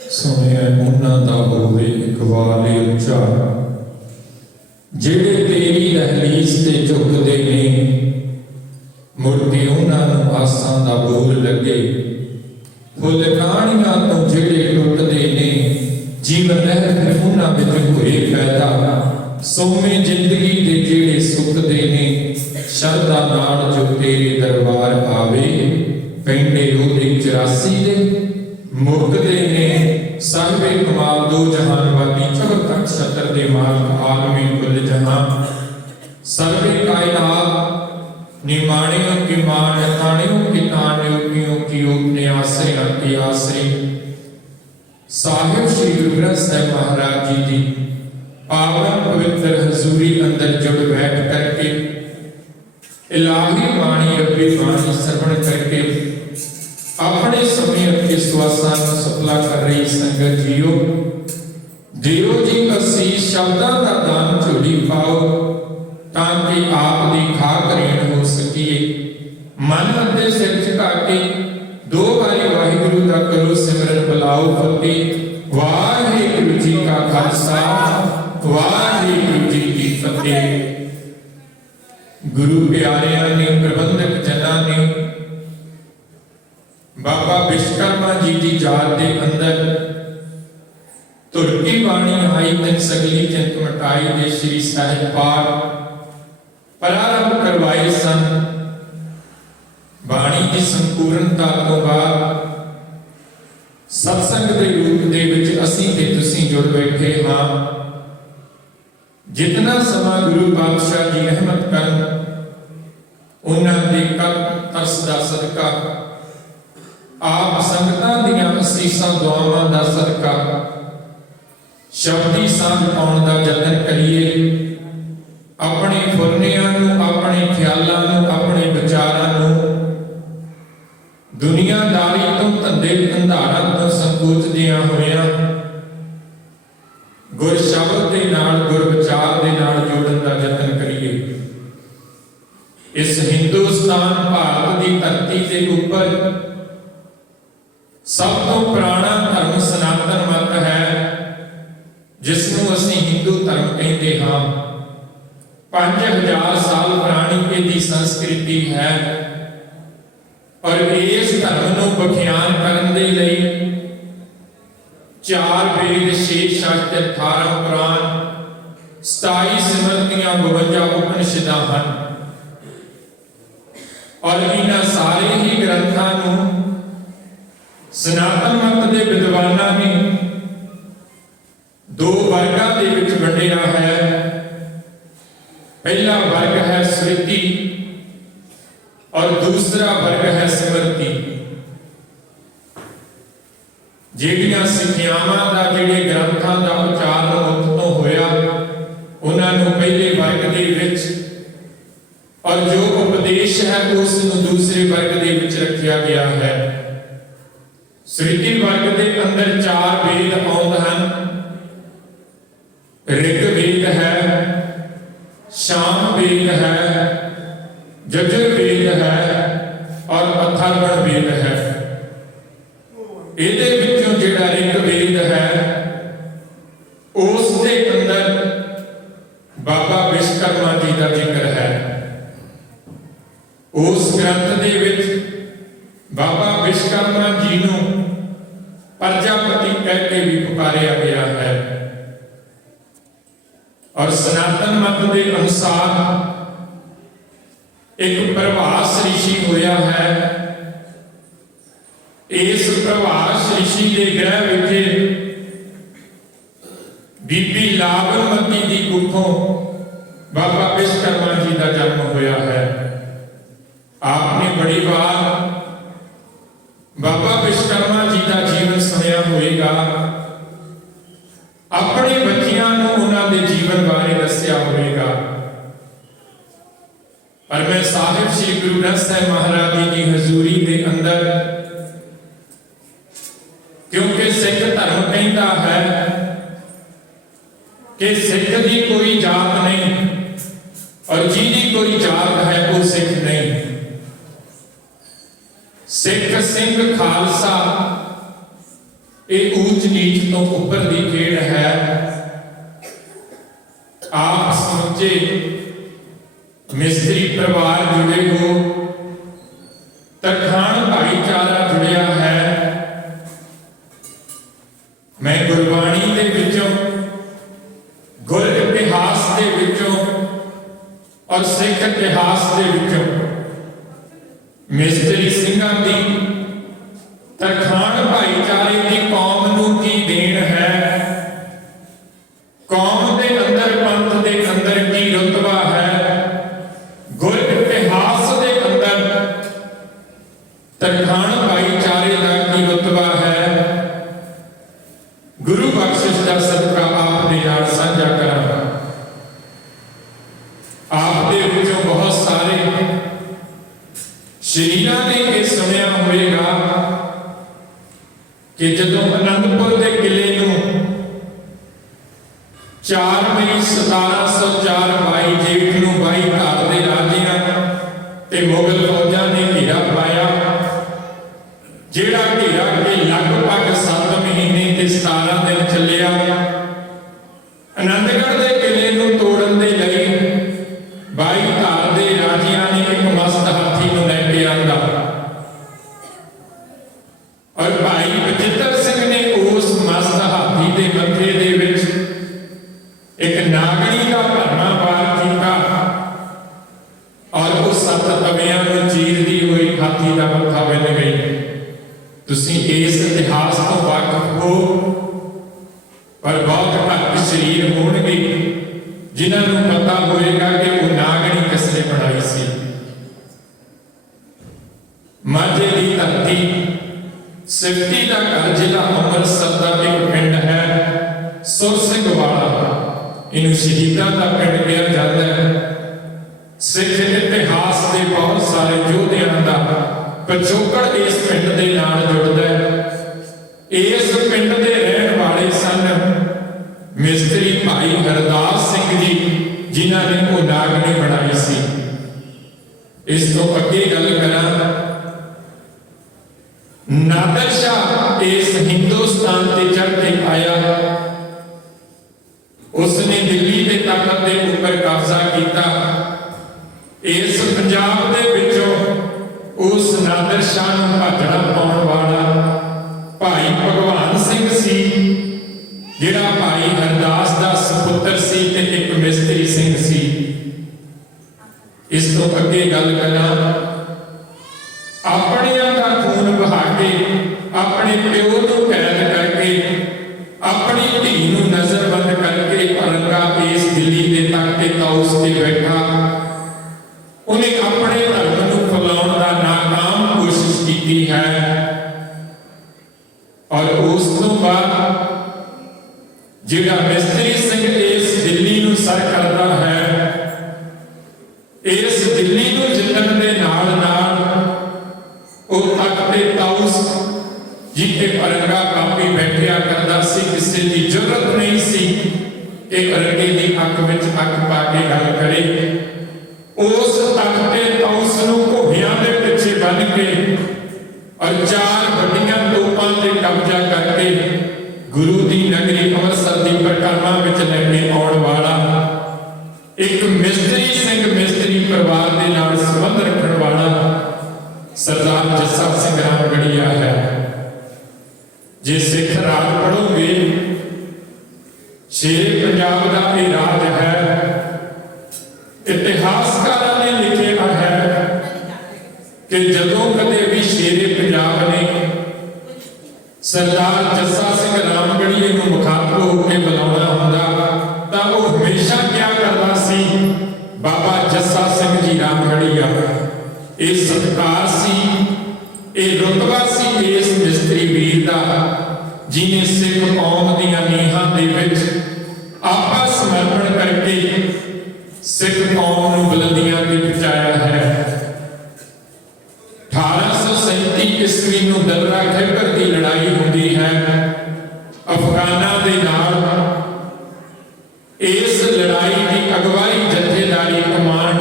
ਸੁਣਿਆ ਉਹਨਾਂ ਦਾ ਹੋਵੇ ਇਕਬਾਲ ਉੱਚਾ, ਜਿਹੜੇ ਤੇਰੀ ਦਹਲੀਜ਼ ਤੇ ਝੁਕਦੇ ਨੇ, ਮੁੜ ਕੇ ਉਹਨਾਂ ਨੂੰ ਆਸਾਂ ਦਾ ਬੋਲ ਲੱਗੇ। ਫੁੱਲ ਕਹਾਣੀਆਂ ਤੋਂ ਜਿਹੜੇ ਟੁੱਟਦੇ ਨੇ, ਜੀਵਨ ਲਹਿਰ ਫਿਰ ਉਹਨਾਂ ਵਿੱਚ ਹੋਏ ਪੈਦਾ। ਸੋਮੇ ਜ਼ਿੰਦਗੀ ਦੇ ਜਿਹੜੇ ਸੁੱਕਦੇ ਨੇ, ਸ਼ਰਧਾ ਨਾਲ ਜੋ ਤੇਰੇ ਦਰਬਾਰ ਆਵੇ। ਪੈਂਡੇ ਉਹਦੇ 84 ਦੇ ਮੁਕਦੇ ਨੇ, ਸਰਵੇ ਕਮਾਲ ਦੋ ਜਹਾਨ ਵਾਲੀ ਚੌਕ ਤੱਕ ਛਤਰ ਦੇ ਮਾਲਕ ਆਲਮੀ ਕੁੱਲ ਜਹਾਂ। ਸਰਵੇ ਕਾਇਨਾਤ ਨਿਮਾਣਿਓ ਕੀ ਮਾਨ ਤਾਣਿਓ ਕੀ ਤਾਣਿਓ ਕਿਉ ਕਿਉ ਨੇ ਆਸਰੇ ਅੰਤੇ ਆਸਰੇ। ਸਾਹਿਬ ਸ੍ਰੀ ਗੁਰੂ ਗ੍ਰੰਥ ਸਾਹਿਬ ਮਹਾਰਾਜ ਜੀ ਦੀ ਪਾਵਨ ਪਵਿੱਤਰ ਹਜ਼ੂਰੀ ਅੰਦਰ ਜੁੜ ਬੈਠ ਕਰਕੇ ਇਲਾਹੀ ਬਾਣੀ ਰੱਬੀ ਬਾਣੀ ਸਰਵਣ ਕਰਕੇ ਆਪਣੇ ਸਮੇਂ ਅਤੇ ਸਵਾਸਾਂ ਨੂੰ ਸਫਲਾ ਕਰ ਰਹੀ ਸੰਗਤ ਜੀਓ, ਦਿਓ ਜੀ ਅਸੀਸ ਸ਼ਬਦਾਂ ਦਾ ਦਾਨ ਝੋਲੀ ਪਾਓ, ਤਾਂ ਕਿ ਆਪ ਦੀ ਖਾਕ ਰੇਣ ਹੋ ਸਕੀਏ। ਮਨ ਅਤੇ ਸਿਰ ਝੁਕਾ ਕੇ 2 ਵਾਰੀ ਵਾਹਿਗੁਰੂ ਦਾ ਕਰੋ ਸਿਮਰਨ, ਬੁਲਾਓ ਫਤਿਹ। ਵਾਹਿਗੁਰੂ ਜੀ ਕਾ ਖਾਲਸਾ, ਵਾਹਿਗੁਰੂ ਜੀ ਕੀ ਫਤਿਹ। ਗੁਰੂ ਪਿਆਰਿਆਂ ਨੇ, ਪ੍ਰਬੰਧਕ ਜਨਾਂ ਨੇ, ਬਾਬਾ ਵਿਸ਼ਵਕਰਮਾ ਜੀ ਦੀ ਯਾਦ ਦੇ ਅੰਦਰ ਤੁਰਕੀ ਬਾਣੀ ਆਈ ਤਿੰਨ ਸਗਲੀ ਚਿੰਤ ਮਟਾਈ ਦੇ ਸ਼੍ਰੀ ਸਾਹਿਬ ਪਾਠ ਪ੍ਰਾਰੰਭ ਕਰਵਾਏ ਸਨ। ਬਾਣੀ ਦੀ ਸੰਪੂਰਨਤਾ ਤੋਂ ਬਾਅਦ ਸਤਸੰਗ ਦੇ ਰੂਪ ਦੇ ਵਿੱਚ ਅਸੀਂ ਤੇ ਤੁਸੀਂ ਜੁੜ ਬੈਠੇ ਹਾਂ। ਜਿਤਨਾ ਸਮਾਂ ਗੁਰੂ ਪਾਤਸ਼ਾਹ ਜੀ ਰਹਿਮਤ ਕਰਨ, ਉਹਨਾਂ ਦੇ ਕਰਮ ਤਰਸ ਦਾ ਸਦਕਾ, ਆਪ ਸੰਗਤਾਂ ਦੀਆਂ ਅਸੀਸਾਂ ਦੁਆਵਾਂ ਦਾ ਸਦਕਾ ਸ਼ਬਦੀ ਸਾਂਝ ਪਾਉਣ ਦਾ ਯਤਨ ਕਰੀਏ। ਆਪਣੇ ਫੁਰਨਿਆਂ ਨੂੰ, ਆਪਣੇ ਖਿਆਲਾਂ ਨੂੰ, ਆਪਣੇ ਵਿਚਾਰਾਂ ਨੂੰ ਦੁਨੀਆਦਾਰੀ ਤੋਂ, ਧੰਦੇ ਧੰਦਾਰਾਂ ਤੋਂ ਸੰਕੋਚਦਿਆਂ ਹੋਇਆਂ ਗੁਰ ਸ਼ਬਦ ਦੇ ਨਾਲ, ਗੁਰ ਵਿਚਾਰ ਦੇ ਨਾਲ ਜੋੜਨ ਦਾ ਯਤਨ ਕਰੀਏ। ਇਸ ਹਿੰਦੁਸਤਾਨ ਭਾਰਤ ਦੀ ਧਰਤੀ ਦੇ ਉੱਪਰ ਸਭ ਤੋਂ ਪੁਰਾਣਾ ਧਰਮ ਸਨਾਤਨ ਮਤ ਹੈ, ਜਿਸ ਨੂੰ ਅਸੀਂ ਹਿੰਦੂ ਧਰਮ ਕਹਿੰਦੇ ਹਾਂ। 5000 ਸਾਲ ਪੁਰਾਣੀ ਇਹਦੀ ਸੰਸਕ੍ਰਿਤੀ ਹੈ, ਔਰ ਇਸ ਧਰਮ ਨੂੰ ਵਿਖਿਆਨ ਕਰਨ ਦੇ ਲਈ 4 ਵੇਦ, 6 ਸ਼ਾਸਤਰ, 18 ਪੁਰਾਣ, 27 ਸਿਮਰਤੀਆਂ, 52 ਉਪਨਿਸ਼ਦਾਂ ਹਨ। ਔਰ ਇਹਨਾਂ ਸਾਰੇ ਹੀ ਗ੍ਰੰਥਾਂ ਨੂੰ ਸਨਾਤਨ ਮਤ ਦੇ ਵਿਦਵਾਨਾਂ ਨੇ 2 ਵਰਗਾਂ ਦੇ ਵਿੱਚ ਵੰਡਿਆ ਹੈ। ਪਹਿਲਾ ਵਰਗ ਹੈ ਸਮ੍ਰਿਤੀ ਔਰ ਦੂਸਰਾ ਵਰਗ ਹੈ ਸਿਮਰਤੀ। ਜਿਹੜੀਆਂ ਸਿੱਖਿਆਵਾਂ ਦਾ, ਜਿਹੜੇ ਗ੍ਰੰਥਾਂ ਦਾ ਉਚਾਰਨ ਮੁਖ ਤੋਂ ਹੋਇਆ, ਉਹਨਾਂ ਨੂੰ ਪਹਿਲੇ ਵਰਗ ਦੇ ਵਿੱਚ, ਔਰ ਜੋ ਉਪਦੇਸ਼ ਹੈ ਉਸ ਨੂੰ ਦੂਸਰੇ ਵਰਗ ਦੇ ਵਿੱਚ ਰੱਖਿਆ ਗਿਆ ਹੈ। ਸਮ੍ਰਿਤੀ ਵਰਗ ਦੇ ਅੰਦਰ 4 ਵੇਦ ਆਉਂਦੇ ਹਨ। ਰਿਗ ਵੇਦ ਹੈ, ਸ਼ਾਮ ਵੇਦ ਹੈ, ਜਜੁਰ ਵੇਦ ਹੈ ਔਰ ਅਥਰਵਣ ਵੇਦ ਹੈ। ਇਹਦੇ ਵਿੱਚੋਂ ਜਿਹੜਾ ਰਿਗ ਵੇਦ ਹੈ, ਉਸ ਦੇ ਅੰਦਰ ਬਾਬਾ ਵਿਸ਼ਵਕਰਮਾ ਜੀ ਦਾ ਜ਼ਿਕਰ ਹੈ। ਉਸ ਗ੍ਰੰਥ ਦੇ ਵਿੱਚ ਬਾਬਾ ਵਿਸ਼ਵਕਰਮਾ ਜੀ ਨੂੰ ਪ੍ਰਜਾਪਤੀ ਕਹਿ ਕੇ ਵੀ ਪੁਕਾਰਿਆ ਗਿਆ ਹੈ। ਔਰ ਸਨਾਤਨ ਮਤ ਦੇ ਅਨੁਸਾਰ ਇੱਕ ਪ੍ਰਭਾਸ ਰਿਸ਼ੀ ਹੋਇਆ ਹੈ। ਇਸ ਪ੍ਰਭਾਸ ਰਿਸ਼ੀ ਦੇ ਗ੍ਰਹਿ ਵਿੱਚ ਬੀਬੀ ਲਾਵਣਮਤੀ ਦੀ ਕੁੱਖੋਂ ਬਾਬਾ ਵਿਸ਼ਵਕਰਮਾ ਜੀ ਦਾ ਜਨਮ ਹੋਇਆ ਹੈ। आपने बड़ी बार बाबा विश्वकर्मा जी का जीवन सुनिया होगा, अपने बच्चियां उन्होंने जीवन बारे दसिया होगा। पर मैं साहिब श्री गुरु ग्रंथ साहिब महाराज जी की हजूरी के अंदर, क्योंकि सिख धर्म कहता है कि सिख की कोई जात नहीं और जिहदी कोई जात है वो सिख नहीं। सिख सिंह खालसा ਇਹ ਊਚ ਨੀਚ ਤੋਂ ਉੱਪਰ ਦੀ ਖੇਡ ਹੈ। ਆਪ ਸਮਝੇ ਮਿਸਤਰੀ ਪਰਿਵਾਰ ਜੁੜੇ ਹੋ, ਤਰਖਾਣ ਭਾਈਚਾਰਾ ਜੁੜਿਆ ਹੈ। ਮੈਂ ਗੁਰਬਾਣੀ ਦੇ ਵਿੱਚੋਂ, ਗੁਰ ਇਤਿਹਾਸ ਦੇ ਵਿੱਚੋਂ ਔਰ ਸਿੱਖ ਇਤਿਹਾਸ ਦੇ ਵਿੱਚੋਂ ਮਿਸਤਰੀ ਸਿੰਘਾਂ ਦੀ, ਤਰਖਾਣ ਭਾਈਚਾਰੇ ਦੀ ਕੌਮ ਨੂੰ ਕੀ ਦੇਣ ਹੈ, ਕੌਮ ਦੇ ਅੰਦਰ, ਪੰਥ ਦੇ ਅੰਦਰ ਕੀ ਰੁਤਬਾ ਹੈ, ਗੁਰ ਇਤਿਹਾਸ ਦੇ ਅੰਦਰ ਤਰਖਾਣ ਭਾਈਚਾਰੇ ਦਾ ਕੀ ਰੁਤਬਾ ਹੈ, ਗੁਰੂ ਬਖਸ਼ਿਸ਼ ਦਾ ਸਦਕਾ ਆਪ ਦੇ ਨਾਲ ਸਾਂਝਾ ਕਰਾਂਗਾ। ਆਪ ਦੇ ਵਿੱਚੋਂ ਬਹੁਤ ਸਾਰੇ ਸ਼ਹੀਦਾਂ ਨੇ ਇਹ ਸੁਣਿਆ ਹੋਵੇਗਾ ਕਿ ਜਦੋਂ ਅਨੰਦਪੁਰ ਦੇ ਕਿਲੇ ਨੂੰ 4 ਮਈ 1704 22 ਜੇਠ ਨੂੰ 22 ਘਾਟ ਦੇ ਰਾਜਿਆਂ ਤੇ ਮੁਗਲ ਫੌਜਾਂ ਨੇ ਘੇਰਾ ਪਾਇਆ, ਜਿਹੜਾ ਘੇਰਾ ਕਿ ਲਗਭਗ 7 ਮਹੀਨੇ ਤੇ 17 ਦਿਨ ਚੱਲਿਆ। ਆਨੰਦਗੜ੍ਹ ਦੇ ਕਿਲੇ ਨੂੰ ਤੋੜਨ ਦੇ ਲਈ 22 ਘਾਟ ਦੇ ਰਾਜਿਆਂ ਨੇ ਇੱਕ ਮਸਤ ਹਾਥੀ ਨੂੰ ਲੈ ਕੇ ਆਂਦਾ ਔਰ ਭਾਈ ਬਚਿੱਤਰ ਸਿੰਘ ਨੇ ਉਸ ਮਸਤ ਹਾਥੀ ਦੇ ਮੱਥੇ ਦੇ ਵਿੱਚ ਇੱਕ ਨਾਗਣੀ ਦਾ ਭਰਮਾ ਵਾਰ ਕੀਤਾ ਔਰ ਉਹ 7 ਤਵਿਆਂ ਨੂੰ ਚੀਰਦੀ ਹੋਈ ਹਾਥੀ ਦਾ ਮੱਥਾ ਵਿੰਨ ਗਈ। ਤੁਸੀਂ ਇਸ ਇਤਿਹਾਸ ਤੋਂ ਵਾਕਿਫ ਹੋ, ਪਰ ਬਹੁਤ ਘੱਟ ਸਰੀਰ ਹੋਣਗੇ ਜਿਨ੍ਹਾਂ ਨੂੰ ਪਤਾ ਹੋਏਗਾ ਕਿ ਉਹ ਨਾਗਣੀ ਕਿਸ ਨੇ ਬਣਾਈ ਸੀ। ਮਾਝੇ ਦੀ ਧਰਤੀ, ਸਿਫਤੀ ਦਾ ਘਰ, ਜ਼ਿਲ੍ਹਾ ਅੰਮ੍ਰਿਤਸਰ ਦਾ ਇੱਕ ਪਿੰਡ ਹੈ ਸੁਰ ਸਿੰਘ ਵਾਲਾ। ਇਹਨੂੰ ਸ਼ਹੀਦਾਂ ਦਾ ਪਿੰਡ ਕਿਹਾ ਜਾਂਦਾ ਹੈ। ਸਿੱਖ ਇਤਿਹਾਸ ਦੇ ਬਹੁਤ ਸਾਰੇ ਯੋਧਿਆਂ ਦਾ ਪਿਛੋਕੜ ਇਸ ਪਿੰਡ ਦੇ ਨਾਲ ਜੁੜਦਾ ਹੈ। ਇਸ ਪਿੰਡ ਦੇ ਰਹਿਣ ਵਾਲੇ ਸਨ ਮਿਸਤਰੀ ਭਾਈ ਹਰਦਾਸ ਸਿੰਘ ਜੀ, ਜਿਨ੍ਹਾਂ ਨੇ ਉਹ ਨਾਗਣੀ ਬਣਾਈ ਸੀ। ਇਸ ਤੋਂ ਅੱਗੇ ਗੱਲ ਕਰਾਂ, ਨਾਦਰ ਸ਼ਾਹ ਇਸ ਹਿੰਦੁਸਤਾਨ ਤੇ ਚੜ ਕੇ ਆਇਆ। ਉਸਨੇ ਦਿੱਲੀ ਦੇ ਤਖਤ ਦੇ ਉੱਪਰ ਕਬਜ਼ਾ ਕੀਤਾ। ਇਸ ਪੰਜਾਬ ਦੇ ਵਿੱਚੋਂ ਉਸ ਨਾਦਰ ਸ਼ਾਹ ਨੂੰ ਭਾਜੜਾ ਪਾਉਣ ਵਾਲਾ ਭਾਈ ਭਗਵਾਨ ਸਿੰਘ ਸੀ, ਜਿਹੜਾ ਭਾਈ ਹਰਦਾਸ ਦਾ ਸੁਪੁੱਤਰ ਸੀ ਤੇ ਇੱਕ ਮਿਸਤਰੀ ਸਿੰਘ ਸੀ। ਇਸ ਤੋਂ ਅੱਗੇ ਗੱਲ ਕਰਾਂ, ਆਪਣਿਆਂ ਦਾ ਖੂਨ ਬਹਾ ਕੇ, ਆਪਣੇ ਪਿਓ ਨੂੰ ਕੈਦ ਕਰਕੇ, ਆਪਣੀ ਧੀ ਨੂੰ ਨਜ਼ਰਬੰਦ ਕਰਕੇ ਔਰੰਗਾ ਇਸ ਦਿੱਲੀ ਦੇ ਤਖਤ ਤੇ ਤਾਊਸ ਤੇ ਬੈਠਾ। ਉਹਨੇ ਆਪਣੇ ਧਰਮ ਨੂੰ ਫੈਲਾਉਣ ਦਾ ਨਾਕਾਮ ਕੋਸ਼ਿਸ਼ ਕੀਤੀ ਹੈ ਔਰ ਉਸ ਤੋਂ ਬਾਅਦ ਜਿਹੜਾ ਮਿਸਤਰੀ ਸਿੰਘ ਇਸ ਦਿੱਲੀ ਨੂੰ ਸਰ ਕਰਦਾ ਹੈ, ਇਸ ਦਿੱਲੀ ਨੂੰ ਜਿੱਤਣ ਦੇ ਨਾਲ ਨਾਲ ਉਹ ਤਖਤ ਤੇ ਤਾਊਸ ਜਿੱਥੇ ਔਰੰਗਾ ਕਾਪੀ ਬੈਠਿਆ ਕਰਦਾ ਸੀ, ਕਿਸੇ ਦੀ ਜ਼ਰੂਰਤ ਨਹੀਂ ਸੀ ਕਿ ਔਰੰਗੇ ਦੀ ਅੱਖ ਵਿੱਚ ਅੱਖ ਪਾ ਕੇ ਗੱਲ ਕਰੇ। ਉਸ ਤਖਤ ਤੇ ਤਾਊਸ ਨੂੰ ਘੋੜਿਆਂ ਦੇ ਪਿੱਛੇ ਬੰਨ ਕੇ ਔਰ 4 ਵੱਡੀਆਂ ਤੋਪਾਂ ਤੇ ਕਬਜ਼ਾ ਕਰਕੇ ਗੁਰੂ ਦੀ ਨਗਰੀ ਅੰਮ੍ਰਿਤਸਰ ਦੀ ਪਰਿਕਰਮਾ ਵਿੱਚ ਲੈ ਕੇ ਆਉਣ ਵਾਲਾ ਇੱਕ ਮਿਸਤਰੀ ਸਿੰਘ, ਮਿਸਤਰੀ ਪਰਿਵਾਰ ਦੇ ਨਾਲ ਸੰਬੰਧ ਰੱਖਣ ਵਾਲਾ ਸਰਦਾਰ ਜੱਸਾ ਸਿੰਘ ਰਾਮਗੜੀਆ ਹੈ। ਜੇ ਸਿੱਖ ਰਾਜ ਪੜ੍ਹੋਗੇ, ਸ਼ੇਰੇ ਪੰਜਾਬ ਦਾ ਇਹ ਰਾਜ ਹੈ। ਇਤਿਹਾਸਕਾਰਾਂ ਨੇ ਲਿਖਿਆ ਹੈ ਕਿ ਜਦੋਂ ਕਦੇ ਵੀ ਸ਼ੇਰੇ ਪੰਜਾਬ ਨੇ ਸਰਦਾਰ ਜੱਸਾ ਸਿੰਘ ਰਾਮਗੜੀਏ ਨੂੰ ਮੁਖਾਤਬ ਹੋ ਕੇ ਬੁਲਾਉਣਾ ਹੁੰਦਾ ਤਾਂ ਉਹ ਹਮੇਸ਼ਾ ਕਿਹਾ ਕਰਦਾ ਸੀ, ਬਾਬਾ ਜੱਸਾ ਸਿੰਘ ਜੀ ਰਾਮਗੜੀਆ। ਇਹ ਸਤਿਕਾਰ ਸੀ, ਇਹ ਰੁਤਬਾ ਸੀ ਇਸ ਮਿਸਤਰੀ ਵੀਰ ਦਾ, ਜਿਹਨੇ ਸਿੱਖ ਕੌਮ ਦੀਆਂ ਨੀਹਾਂ ਦੇ ਵਿੱਚ ਆਪਾ ਸਮਰਪਣ ਕਰਕੇ ਸਿੱਖ ਕੌਮ ਨੂੰ ਬੁਲੰਦੀਆਂ ਤੇ ਪਹੁੰਚਾਇਆ ਹੈ। 1837 ਈਸਵੀ ਨੂੰ ਦਰਰਾ ਖੈਬਰ ਦੀ ਲੜਾਈ ਹੁੰਦੀ ਹੈ ਅਫਗਾਨਾਂ ਦੇ ਨਾਲ। ਇਸ ਲੜਾਈ ਦੀ ਅਗਵਾਈ ਜਥੇਦਾਰੀ ਕਮਾਂਡ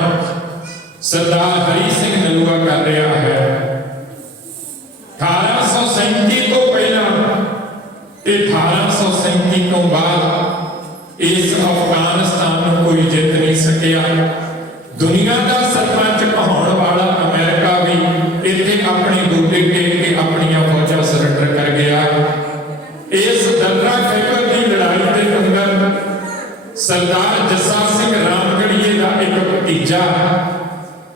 ਸਰਦਾਰ ਹਰੀ ਸਿੰਘ ਨਲੂਆ ਕਰ ਰਿਹਾ ਹੈ। 1837 ਤੋਂ ਪਹਿਲਾਂ ਤੇ 1837 ਤੋਂ ਬਾਅਦ ਇਸ ਅਫਗਾਨਿਸਤਾਨ ਨੂੰ ਕੋਈ ਜਿੱਤ ਨਹੀਂ ਸਕਿਆ। ਦੁਨੀਆ ਦਾ ਸਰਪੰਚ ਕਹਾਉਣ ਵਾਲਾ ਅਮਰੀਕਾ ਵੀ ਇੱਥੇ ਆਪਣੇ ਬੂਟੇ ਟੇਕ ਕੇ ਆਪਣੀਆਂ ਫੌਜਾਂ ਸਰੈਂਡਰ ਕਰ ਗਿਆ। ਇਸ ਦਰਰਾ ਖੈਬਰ ਦੀ ਲੜਾਈ ਦੇ ਅੰਦਰ ਸਰਦਾਰ ਜੱਸਾ ਸਿੰਘ ਰਾਮਗੜੀਏ ਦਾ ਇੱਕ ਭਤੀਜਾ,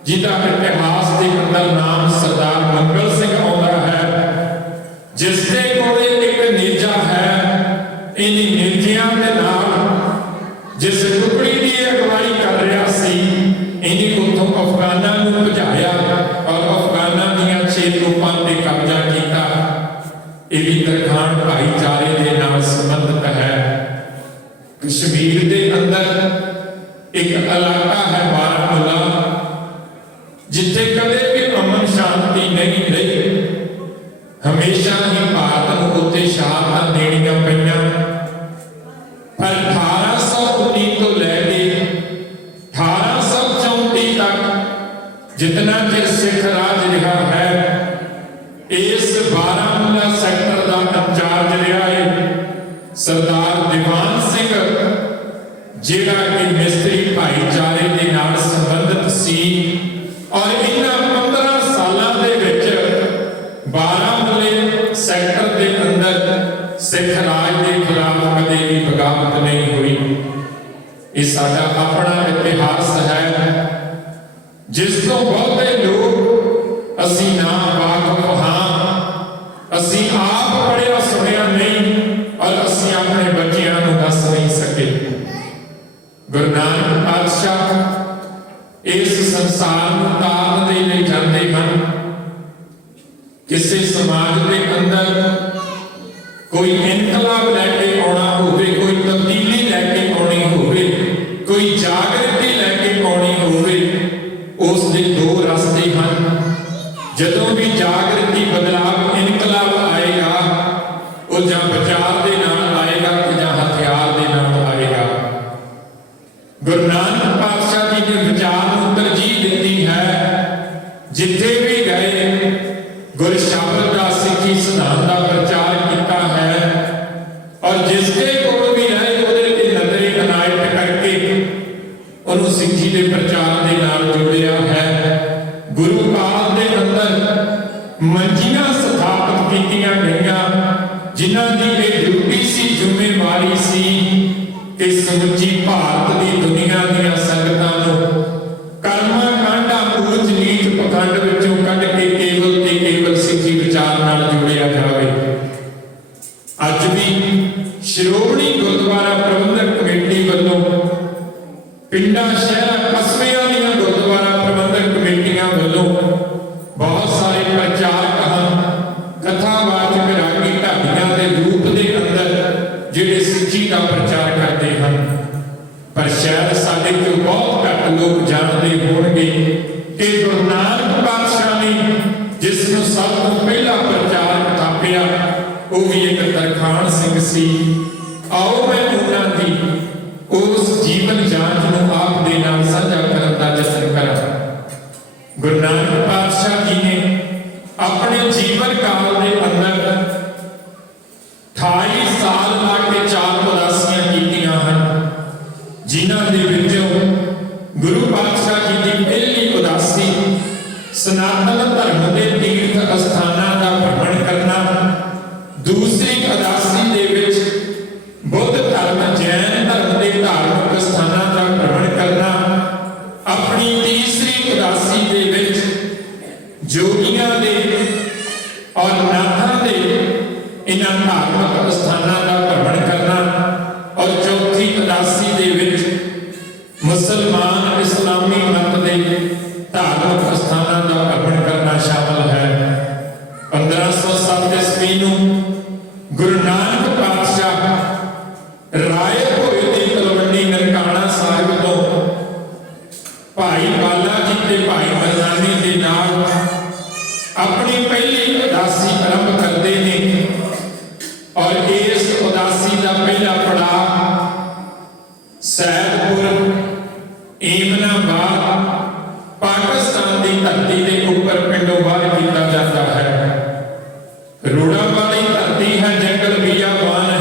ਜਿਹਦਾ ਇਤਿਹਾਸ ਦੇ ਅੰਦਰ ਨਾਮ ਸਰਦਾਰ ਮੰਗਲ ਸਿੰਘ ਆਉਂਦਾ ਹੈ, ਜਿਸ ਦੇ ਕੋਲੇ ਇੱਕ ਨੇਜਾ ਹੈ। ਇਨ ਨੇਜਿਆਂ ਦੇ ਨਾਲ ਜਿਸ ਟੁਕੜੀ ਦੀ ਅਗਵਾਈ ਕਰ ਰਿਹਾ ਸੀ, ਇਹਨੇ ਉੱਥੋਂ ਅਫਗਾਨਾਂ ਨੂੰ ਭਜਾਇਆ ਔਰ ਅਫਗਾਨਾਂ ਦੀਆਂ 6 ਤੋਪਾਂ ਤੇ ਕਬਜ਼ਾ ਕੀਤਾ। ਇਹ ਵੀ ਤਰਖਾਣ ਭਾਈਚਾਰੇ ਦੇ ਨਾਲ ਸੰਬੰਧਿਤ ਹੈ। ਕਸ਼ਮੀਰ ਦੇ ਅੰਦਰ ਇੱਕ ਇਲਾਕਾ ਹੈ ਬਾਰਾਮੂਲਾ, ਜਿੱਥੇ ਕਦੇ ਵੀ ਅਮਨ ਸ਼ਾਂਤੀ ਨਹੀਂ ਰਹੀ। ਹਮੇਸ਼ਾ ਹੀ ਭਾਰਤ ਨੂੰ ਉੱਥੇ ਸ਼ਹਾਦਤਾਂ ਦੇਣੀਆਂ ਪਈਆਂ। ਪਰ 1819 ਤੋਂ ਲੈ ਕੇ 1834 ਤੱਕ ਜਿਤਨਾ ਚਿਰ ਸਿੱਖ ਰਾਜ ਰਿਹਾ ਹੈ, ਇਸ ਬਾਰਾਮੂਲਾ ਸੈਕਟਰ ਦਾ ਇੰਚਾਰਜ ਰਿਹਾ ਹੈ ਸਰਦਾਰ ਦੀਵਾਨ ਸਿੰਘ, ਜਿਹੜਾ ਕਿ ਮਿਸਤਰੀ ਭਾਈਚਾਰੇ ਦੇ ਨਾਲ ਸੰਬੰਧਿਤ ਸੀ। ਔਰ ਇਹਨਾਂ 15 ਸਾਲਾਂ ਦੇ ਵਿੱਚ ਬਾਰਾਮੂਲੇ ਸੈਕਟਰ ਦੇ ਅੰਦਰ ਸਿੱਖ ਰਾਜ ਦੇ ਖਿਲਾਫ ਕਦੇ ਵੀ ਬਗਾਵਤ ਨਹੀਂ ਹੋਈ। ਇਹ ਸਾਡਾ ਆਪਣਾ ਇਤਿਹਾਸ ਹੈ, ਜਿਸ ਤੋਂ ਬਹੁਤੇ ਲੋਕ ਅਸੀਂ ਨਾ ਵਾਕਫ ਹਾਂ। ਅਸੀਂ ਆਪ ਪੜ੍ਹਿਆ ਸੁਣਿਆ ਨਹੀਂ ਔਰ ਅਸੀਂ ਆਪਣੇ ਬੱਚਿਆਂ ਨੂੰ ਦੱਸ ਨਹੀਂ ਸਕੇ। ਗੁਰੂ ਨਾਨਕ ਪਾਤਸ਼ਾਹ ਇਸ ਸੰਸਾਰ ਨੂੰ ਤਾਰਨ ਦੇ ਲਈ ਜਾਂਦੇ ਹਨ। ਕਿਸੇ ਸਮਾਜ ਦੇ ਅੰਦਰ ਕੋਈ ਇਨਕਲਾਬ ਲੈ ਕੇ ਆਉਣਾ ਹੋਵੇ, ਕੋਈ ਤਬਦੀਲੀ ਲੈ ਕੇ ਆਉਣੀ ਹੋਵੇ, ਕੋਈ ਜਾਗਰਤੀ ਲੈ ਕੇ ਆਉਣੀ ਹੋਵੇ, ਉਸ ਦੇ 2 ਰਸਤੇ ਹਨ। ਜਦੋਂ ਵੀ ਜਾਗਰਤੀ ਬਦਲਾਵ ਇਨਕਲਾਬ ਆਏਗਾ, ਉਹ ਜਾਂ ਵਿਚਾਰ ਦੇ ਨਾਲ ਆਏਗਾ ਤੇ ਜਾਂ ਹਥਿਆਰ ਦੇ ਨਾਲ ਆਏਗਾ। ਗੁਰੂ ਨਾਨਕ ਪਾਤਸ਼ਾਹ ਜੀ ਨੇ ਵਿਚਾਰ ਨੂੰ ਤਰਜੀਹ ਦਿੱਤੀ ਹੈ। ਜਿੱਥੇ ਵੀ ਗਏ ਗੁਰ ਸ਼ਬਦ ਦਾ, ਸਿੱਖੀ ਸਿਧਾਂਤ ਦਾ ਪ੍ਰਚਾਰ ਕੀਤਾ ਹੈ। ਔਰ ਜਿਸ ਦੇ ਕੋਲ ਵੀ ਰਹੇ ਉਹਦੇ ਤੇ ਨਜ਼ਰੇ ਇਨਾਇਤ ਕਰਕੇ ਉਹਨੂੰ ਸਿੱਖੀ ਦੇ ਪ੍ਰਚਾਰ ਦੇ ਨਾਲ ਜੋੜਿਆ ਹੈ। ਗੁਰੂ ਕਾਲ ਦੇ ਅੰਦਰ ਮੰਜੀਆਂ ਸਥਾਪਿਤ ਕੀਤੀਆਂ ਗਈਆਂ, ਜਿਨ੍ਹਾਂ ਦੀ ਇਹ ਡਿਊਟੀ ਸੀ, ਜ਼ਿੰਮੇਵਾਰੀ ਸੀ ਕਿ ਸਮੁੱਚੀ ਭਾਰਤ ਦੀ ਦੁਨੀਆ ਦੀਆਂ ਸੰਗਤਾਂ ਨੂੰ ਕਰਮਾਂ ਕਾਂਡਾਂ ਊਚ ਨੀਚ ਪਖੰਡ ਵਿੱਚੋਂ ਕੱਢ ਕੇ ਕੇਵਲ ਤੇ ਕੇਵਲ ਸਿੱਖੀ ਵਿਚਾਰ ਨਾਲ ਜੋੜਿਆ ਜਾਵੇ। ਅੱਜ ਵੀ ਸ਼੍ਰੋਮਣੀ ਗੁਰਦੁਆਰਾ ਪ੍ਰਬੰਧਕ ਕਮੇਟੀ ਵੱਲੋਂ ਪਿੰਡਾਂ, ਸ਼ਹਿਰਾਂ, ਕਸਬਿਆਂ ਦੀਆਂ ਗੁਰਦੁਆਰਾ ਪ੍ਰਬੰਧਕ ਕਮੇਟੀਆਂ ਵੱਲੋਂ ਬਹੁਤ ਸਾਰੇ ਪ੍ਰਚਾਰਕ ਹਨ, ਕਥਾਵਾਚਕ ਰਾਗੀ ਢਾਡੀਆਂ ਦੇ ਰੂਪ ਦੇ ਅੰਦਰ ਜਿਹੜੇ ਸਿੱਖੀ ਦਾ ਪ੍ਰਚਾਰ ਕਰਦੇ ਹਨ। ਪਰ ਸ਼ਾਇਦ ਸਾਡੇ ਤੋਂ ਬਹੁਤ ਘੱਟ ਲੋਕ ਜਾਣਦੇ ਹੋਣਗੇ ਕਿ ਗੁਰੂ ਨਾਨਕ ਪਾਤਸ਼ਾਹ ਨੇ ਜਿਸ ਨੂੰ ਸਭ ਤੋਂ ਪਹਿਲਾ ਪ੍ਰਚਾਰ ਥਾਪਿਆ, ਉਹ ਵੀ ਇੱਕ ਤਰਖਾਣ ਸਿੰਘ ਸੀ। ਆਓ ਮੈਂ ਉਹਨਾਂ ਦੀ ਉਸ ਜੀਵਨ ਜਾਂਚ ਨੂੰ ਆਪ ਦੇ ਨਾਲ ਸਾਂਝਾ ਕਰਨ ਦਾ ਯਤਨ ਕਰਾਂ। ਗੁਰੂ ਨਾਨਕ ਪਾਤਸ਼ਾਹ ਜੀ ਨੇ ਆਪਣੇ ਜੀਵਨ ਕਾਲ ਦੇ ਅੰਦਰ 28 ਸਾਲ ਲਾ ਕੇ 4 ਉਦਾਸੀਆਂ ਕੀਤੀਆਂ ਹਨ, ਜਿਨ੍ਹਾਂ ਦੇ ਵਿੱਚੋਂ ਗੁਰੂ ਪਾਤਸ਼ਾਹ ਜੀ ਦੀ ਪਹਿਲੀ ਉਦਾਸੀ ਸਨਾਤਨ ਧਰਮ ਦੇ ਤੀਰਥ ਅਸਥਾਨਾਂ ਦਾ ਭ੍ਰਮਣ ਕਰਨਾ, ਦੂਸਰੀ ਉਦਾਸੀ ਦੇ ਵਿੱਚ ਬੁੱਧ ਧਰਮ, ਜੈਨ ਧਰਮ ਦੇ ਧਾਰਮਿਕ ਸਥਾਨਾਂ ਦਾ ਭ੍ਰਮਣ ਕਰਨਾ, ਆਪਣੀ ਤੀਸਰੀ ਉਦਾਸੀ ਦੇ ਵਿੱਚ ਜੋਗੀਆਂ ਦੇ ਔਰ ਨਾਥਾਂ ਦੇ ਇਹਨਾਂ ਧਾਰਮਿਕ ਸਥਾਨਾਂ ਦਾ ਭ੍ਰਮਣ ਕਰਨਾ, ਔਰ ਚੌਥੀ ਉਦਾਸੀ ਦੇ ਵਿੱਚ ਮੁਸਲਮਾਨ ਇਸਲਾਮੀ ਮਤ ਦੇ ਧਾਰਮਿਕ ਸਥਾਨਾਂ ਦਾ ਭ੍ਰਮਣ ਕਰਨਾ ਸ਼ਾਮਲ ਹੈ। 1507 ਈਸਵੀ ਨੂੰ ਗੁਰੂ ਨਾਨਕ ਪਾਤਸ਼ਾਹ ਰਾਏ ਭੋਏ ਦੀ ਤਲਵੰਡੀ ਨਨਕਾਣਾ ਸਾਹਿਬ ਤੋਂ ਭਾਈ ਬਾਲਾ ਜੀ ਤੇ ਭਾਈ ਮਰਦਾਨੇ ਦੇ ਨਾਲ ਆਪਣੀ ਪਹਿਲੀ ਉਦਾਸੀ ਆਰੰਭ ਕਰਦੇ ਨੇ। ਔਰ ਇਸ ਉਦਾਸੀ ਦਾ ਪਹਿਲਾ ਪੜਾਅ ਸੈਦਪੁਰ, ਏਮਨਾਬਾਦ, ਪਾਕਿਸਤਾਨ ਦੀ ਧਰਤੀ ਦੇ ਉੱਪਰ ਪਿੰਡੋਂ ਬਾਹਰ ਕੀਤਾ ਜਾਂਦਾ ਹੈ। ਰੋੜਾ ਵਾਲੀ ਧਰਤੀ ਹੈ, ਜੰਗਲ ਬੀਆਬਾਨ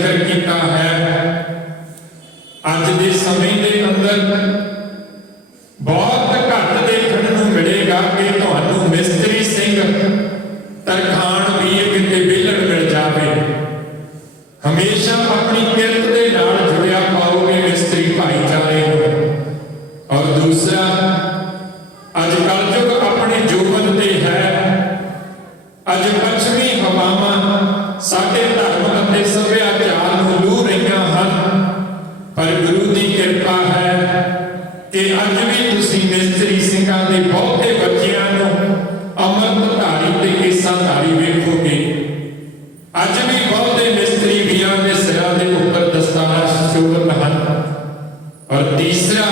ਜ਼ਿਕਰ ਕੀਤਾ ਹੈ। ਅੱਜ ਦੇ ਸਮੇਂ ਦੇ ਅੰਦਰ ਬਹੁਤ ਘੱਟ ਦੇਖਣ ਨੂੰ ਮਿਲੇਗਾ ਕਿ ਤੁਹਾਨੂੰ ਮਿਸਤਰੀ ਸਿੰਘ ਤਰਖਾਣ ਵੀਰ ਕਿਤੇ ਵਿਹਲੜ ਮਿਲ ਜਾਵੇ। ਹਮੇਸ਼ਾ ਆਪਣੀ ਕਿਰਤ ਦੇ ਨਾਲ ਜੁੜਿਆ ਪਾਓਗੇ ਮਿਸਤਰੀ ਭਾਈਚਾਰੇ ਨੂੰ। ਔਰ ਦੂਸਰਾ, ਅੱਜ ਕਲਯੁਗ ਆਪਣੇ ਜੋਬਨ ਤੇ ਹੈ। ਅੱਜ ਪੱਛਮੀ ਹਵਾਵਾਂ ਸਾਡੇ ਧਰਮ ਅਤੇ ਸੱਭਿਆਚਾਰ ਨੂੰ ਲੂ ਰਹੀਆਂ ਹਨ, ਪਰ ਗੁਰੂ ਦੀ ਕਿਰਪਾ ਹੈ ਕਿ ਅੱਜ ਵੀ ਤੁਸੀਂ ਮਿਸਤਰੀ ਸਿੰਘਾਂ ਦੇ ਬਹੁਤੇ ਬੱਚਿਆਂ ਨੂੰ ਅੰਮ੍ਰਿਤਧਾਰੀ ਤੇ ਕੇਸਾਧਾਰੀ ਵੇਖੋਗੇ। ਅੱਜ ਵੀ ਬਹੁਤੇ ਮਿਸਤਰੀ ਵੀਰਾਂ ਦੇ ਸਿਰਾਂ ਦੇ ਉੱਪਰ ਦਸਤਾਰਾਂ ਸੁਸ਼ੋਭਿਤ ਹਨ। ਔਰ ਤੀਸਰਾ,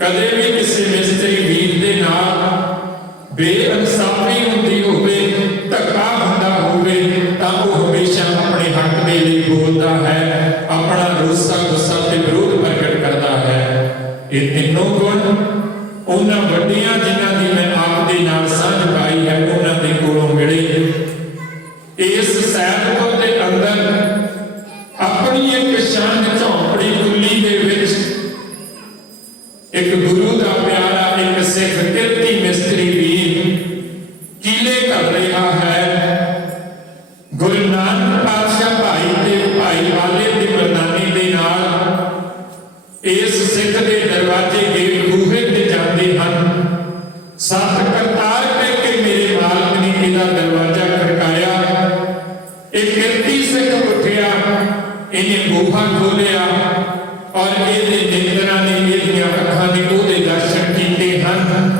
ਕਦੇ ਵੀ ਕਿਸੇ ਮਿਸਤਰੀ ਵੀਰ ਦੇ ਨਾਲ ਬੇਇਨਸਾਫੀ ਹੁੰਦੀ ਹੋਵੇ, ਧੱਕਾ ਹੁੰਦਾ ਹੋਵੇ, ਤਾਂ ਉਹ ਹਮੇਸ਼ਾ ਆਪਣੇ ਹੱਕ ਦੇ ਲਈ ਬੋਲਦਾ ਹੈ, ਆਪਣਾ ਰੋਸਾ ਗੁੱਸਾ ਤੇ ਵਿਰੋਧ ਪ੍ਰਗਟ ਕਰਦਾ ਹੈ। ਇਹ ਤਿੰਨੋਂ ਗੁਣ ਉਹਨਾਂ ਵੱਡੀਆਂ ਜਿਨ੍ਹਾਂ ਦੀ ਮੈਂ ਆਪ ਦੇ ਨਾਲ ਸਾਂਝ ਪਾਈ ਹੈ ਉਹਨਾਂ ਦੇ ਕੋਲੋਂ ਮਿਲੇ। ਇਸ ਸੈਦਪੁਰ ਦੇ ਅੰਦਰ ਆਪਣੀ ਇੱਕ ਸ਼ਾਨ ਝੌਂਪੜੀ ਕੁੱਲੀ ਦੇ ਵਿੱਚ ਇੱਕ ਗੁਰੂ ਦਾ ਪਿਆਰਾ, ਇੱਕ ਸਿੱਖ ਕਿਰਤੀ ਮਿਸਤਰੀ ਵੀਰ ਕੀਲੇ ਕਰ ਰਿਹਾ ਹੈ। ਗੁਰੂ ਨਾਨਕ ਪਾਤਸ਼ਾਹ ਭਾਈ ਤੇ ਭਾਈ ਵਾਲੇ ਦੀ ਮਰਦਾਨੀ ਦੇ ਨਾਲ ਇਸ ਸਿੱਖ ਦੇ ਦਰਵਾਜ਼ੇ ਗੇਟ ਬੂਹੇ ਤੇ ਜਾਂਦੇ ਹਨ। ਸੱਤ ਕਰਤਾਰ ਕਹਿ ਕੇ ਮੇਰੇ ਮਾਲਕ ਨੇ ਇਹਦਾ ਦਰਵਾਜ਼ਾ ਖੜਕਾਇਆ। ਇਹ ਕਿਰਤੀ ਸਿੱਖ ਉੱਠਿਆ, ਇਹਨੇ ਬੂਹਾ ਖੋਲਿਆ ਔਰ ਇਹਦੇ ਨਿੰਦਰਾਂ ਨੇ, ਇਹਦੀਆਂ ਅੱਖਾਂ ਨੇ ਉਹਦੇ ਦਰਸ਼ਨ ਕੀਤੇ ਹਨ।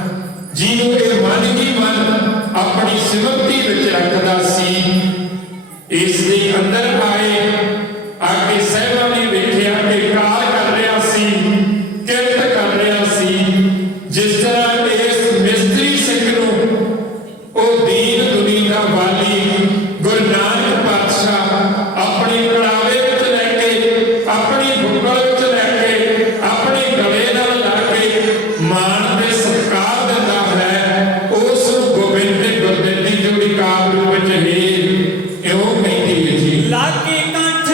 ਜਿਹਨੂੰ ਇਹ ਮਨ ਹੀ ਮਨ ਆਪਣੀ ਸਿਮਰਤੀ ਵਿੱਚ ਰੱਖਦਾ ਸੀ, ਇਸ ਦੇ ਅੰਦਰ ਆਏ, ਆ ਕੇ ਸਾਹਿਬਾਂ ਨੇ ਵੇਖਿਆ ਕਿ ਕਾਰ ਕਰ ਰਿਹਾ ਸੀ, ਕਿਰਤ ਕਰ ਰਿਹਾ ਸੀ। ਜਿਸ ਤਰ੍ਹਾਂ ਇਸ ਮਿਸਤਰੀ ਸਿੰਘ ਨੂੰ ਉਹ ਦੀਨ ਦੁਨੀਆ ਦਾ ਵਾਲੀ ਗੁਰੂ ਨਾਨਕ ਪਾਤਸ਼ਾਹ ਆਪਣੀ ਕੜਾਵੇ ਵਿੱਚ ਲੈ ਕੇ, ਆਪਣੀ ਬੁੱਕਲ ਵਿੱਚ ਲੈ ਕੇ, ਆਪਣੇ ਗਲੇ ਨਾਲ ਲਾ ਕੇ ਮਾਣ ਤੇ ਸਤਿਕਾਰ ਦਿੰਦਾ ਹੈ, ਉਸ ਨੂੰ ਗੋਬਿੰਦ ਤੇ ਗੁਰਦਿੱਤੀ ਜੋੜੀ ਕਾਬਰੂ ਵਿੱਚ ਹੀ ਇਉਂ ਕਹਿੰਦੀ ਹੈ ਜੀ। ਲਾਗੇ ਕੰਠ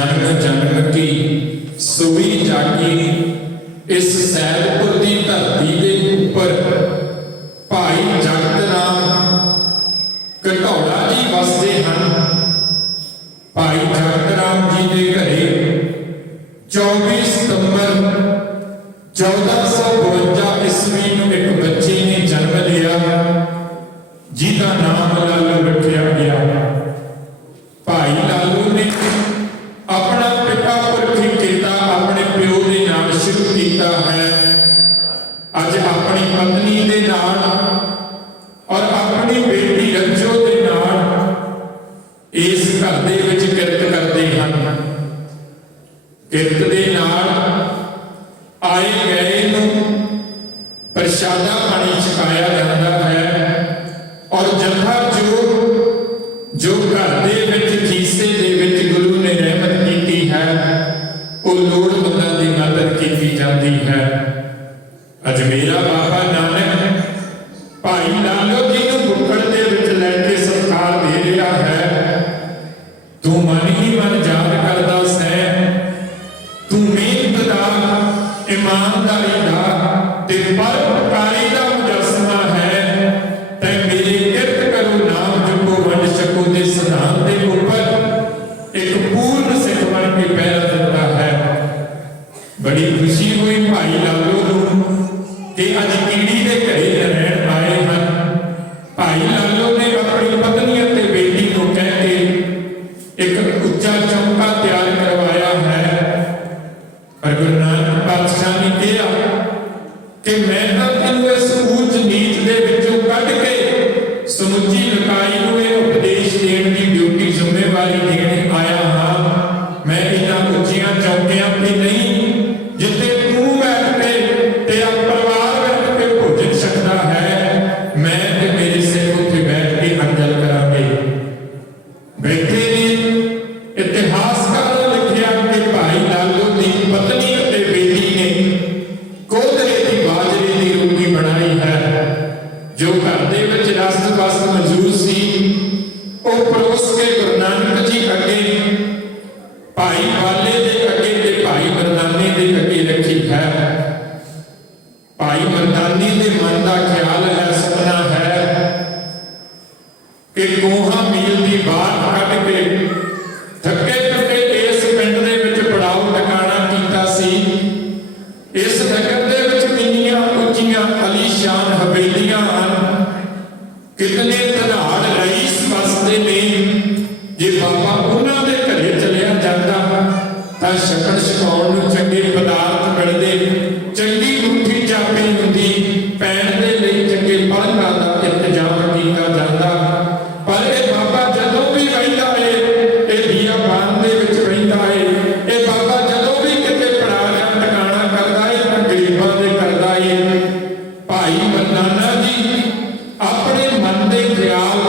जन्म जन्म की सुई जागी इस सैदपुर की धरती के ऊपर भाई जगत राम घटौड़ा जी वसते हैं। भाई जगत राम जी के घरे 24 सितंबर 1452 ईस्वी में एक बच्चे ने जन्म लिया जिसका नाम लालू रखा गया। भाई लालू ने अपना पिता पुरखी किता अपने प्यो के नाल शुरू किया है। अज अपनी पत्नी के नाल और अपनी बेटी रंजो के नाल इस घर दे विच किरत करते हैं। किरत के नाल आए गए नूं प्रशादा पानी छकाया जाता है और जथा जो घर दे विच खीसे दे विच गुरु ने रहमत की है वो लोड़वंदां दी मदद की जाती है। अज मेरा बाबा नानक भाई लालो जी नूं बुक्कड़ दे विच लैके सत्कार दे रहा है। तू मन ही मन याद करदा सै, तू मेहनत दा ईमानदारी दा ते परोपकारी दा मुजस्समा है। तै मेरे किरत करो नाम जपो वंड छको दे सिद्धांत के ऊपर एक पूर्ण सिख बन के पैरा दिता है। बड़ी खुशी हुई भाई लालो नूं कि अज कीड़ी के घरे रहण आए हैं। भाई लालो ने अपनी पत्नी और बेटी को कह के एक उच्चा चौका तैयार करवाया है। पर गुरु नानक पातशाह ने कहा कि मैं तो तेनू इस ऊंच नीच दे विचों कढ के समुची लकाई नूं इह उपदेश देण दी ड्यूटी जिम्मेवारी देने आया हाँ। मैं इन्हां उच्चियां चौकियां ते नहीं जिथे तू बैठ के तेरा परिवार बैठ के भोजन सकता है, मैं ते मेरे सिख उत्थे बैठ के अंजल करांगे। बैठे ने इतिहासकारों लिखिया कि भाई लालू की पत्नी और बेटी ने कोदरे की बाजरे की रोटी बनाई है। जो घर दे विच रस बस मौजूद सी वो परोस के गुरु नानक जी अगे भाई बाले दे अगे ते भाई मरदाने दे अगे रखी है। भाई मरदाने दे मन का ख्याल है, सपना है कि कोहा मील की बात कट के थके टुटे इस पिंड दे विच पड़ाव टिकाणा कीता सी। इस नगर दे विच कितनियां उच्चियां आलीशान हवेलियां हन, कितने धनाड़ रईस वसदे ने। जे बाबा उन्हां दे घरे चलिया जाता तां छकण छकाउण नूं चंगे पदार्थ मिलदे, चंगी मुट्ठी चापी हुंदी, पैण दे लई चंगे पलंघां दा इंतजाम कीता जांदा। पर इह बाबा जदों भी वहिंदा है इह बियाबान दे विच वहिंदा है। इह बाबा जदों भी किते पड़ा जां टिकाणा करदा है तां गरीबां दे करदा है। भाई मरदाना जी अपने मन दे ख्याल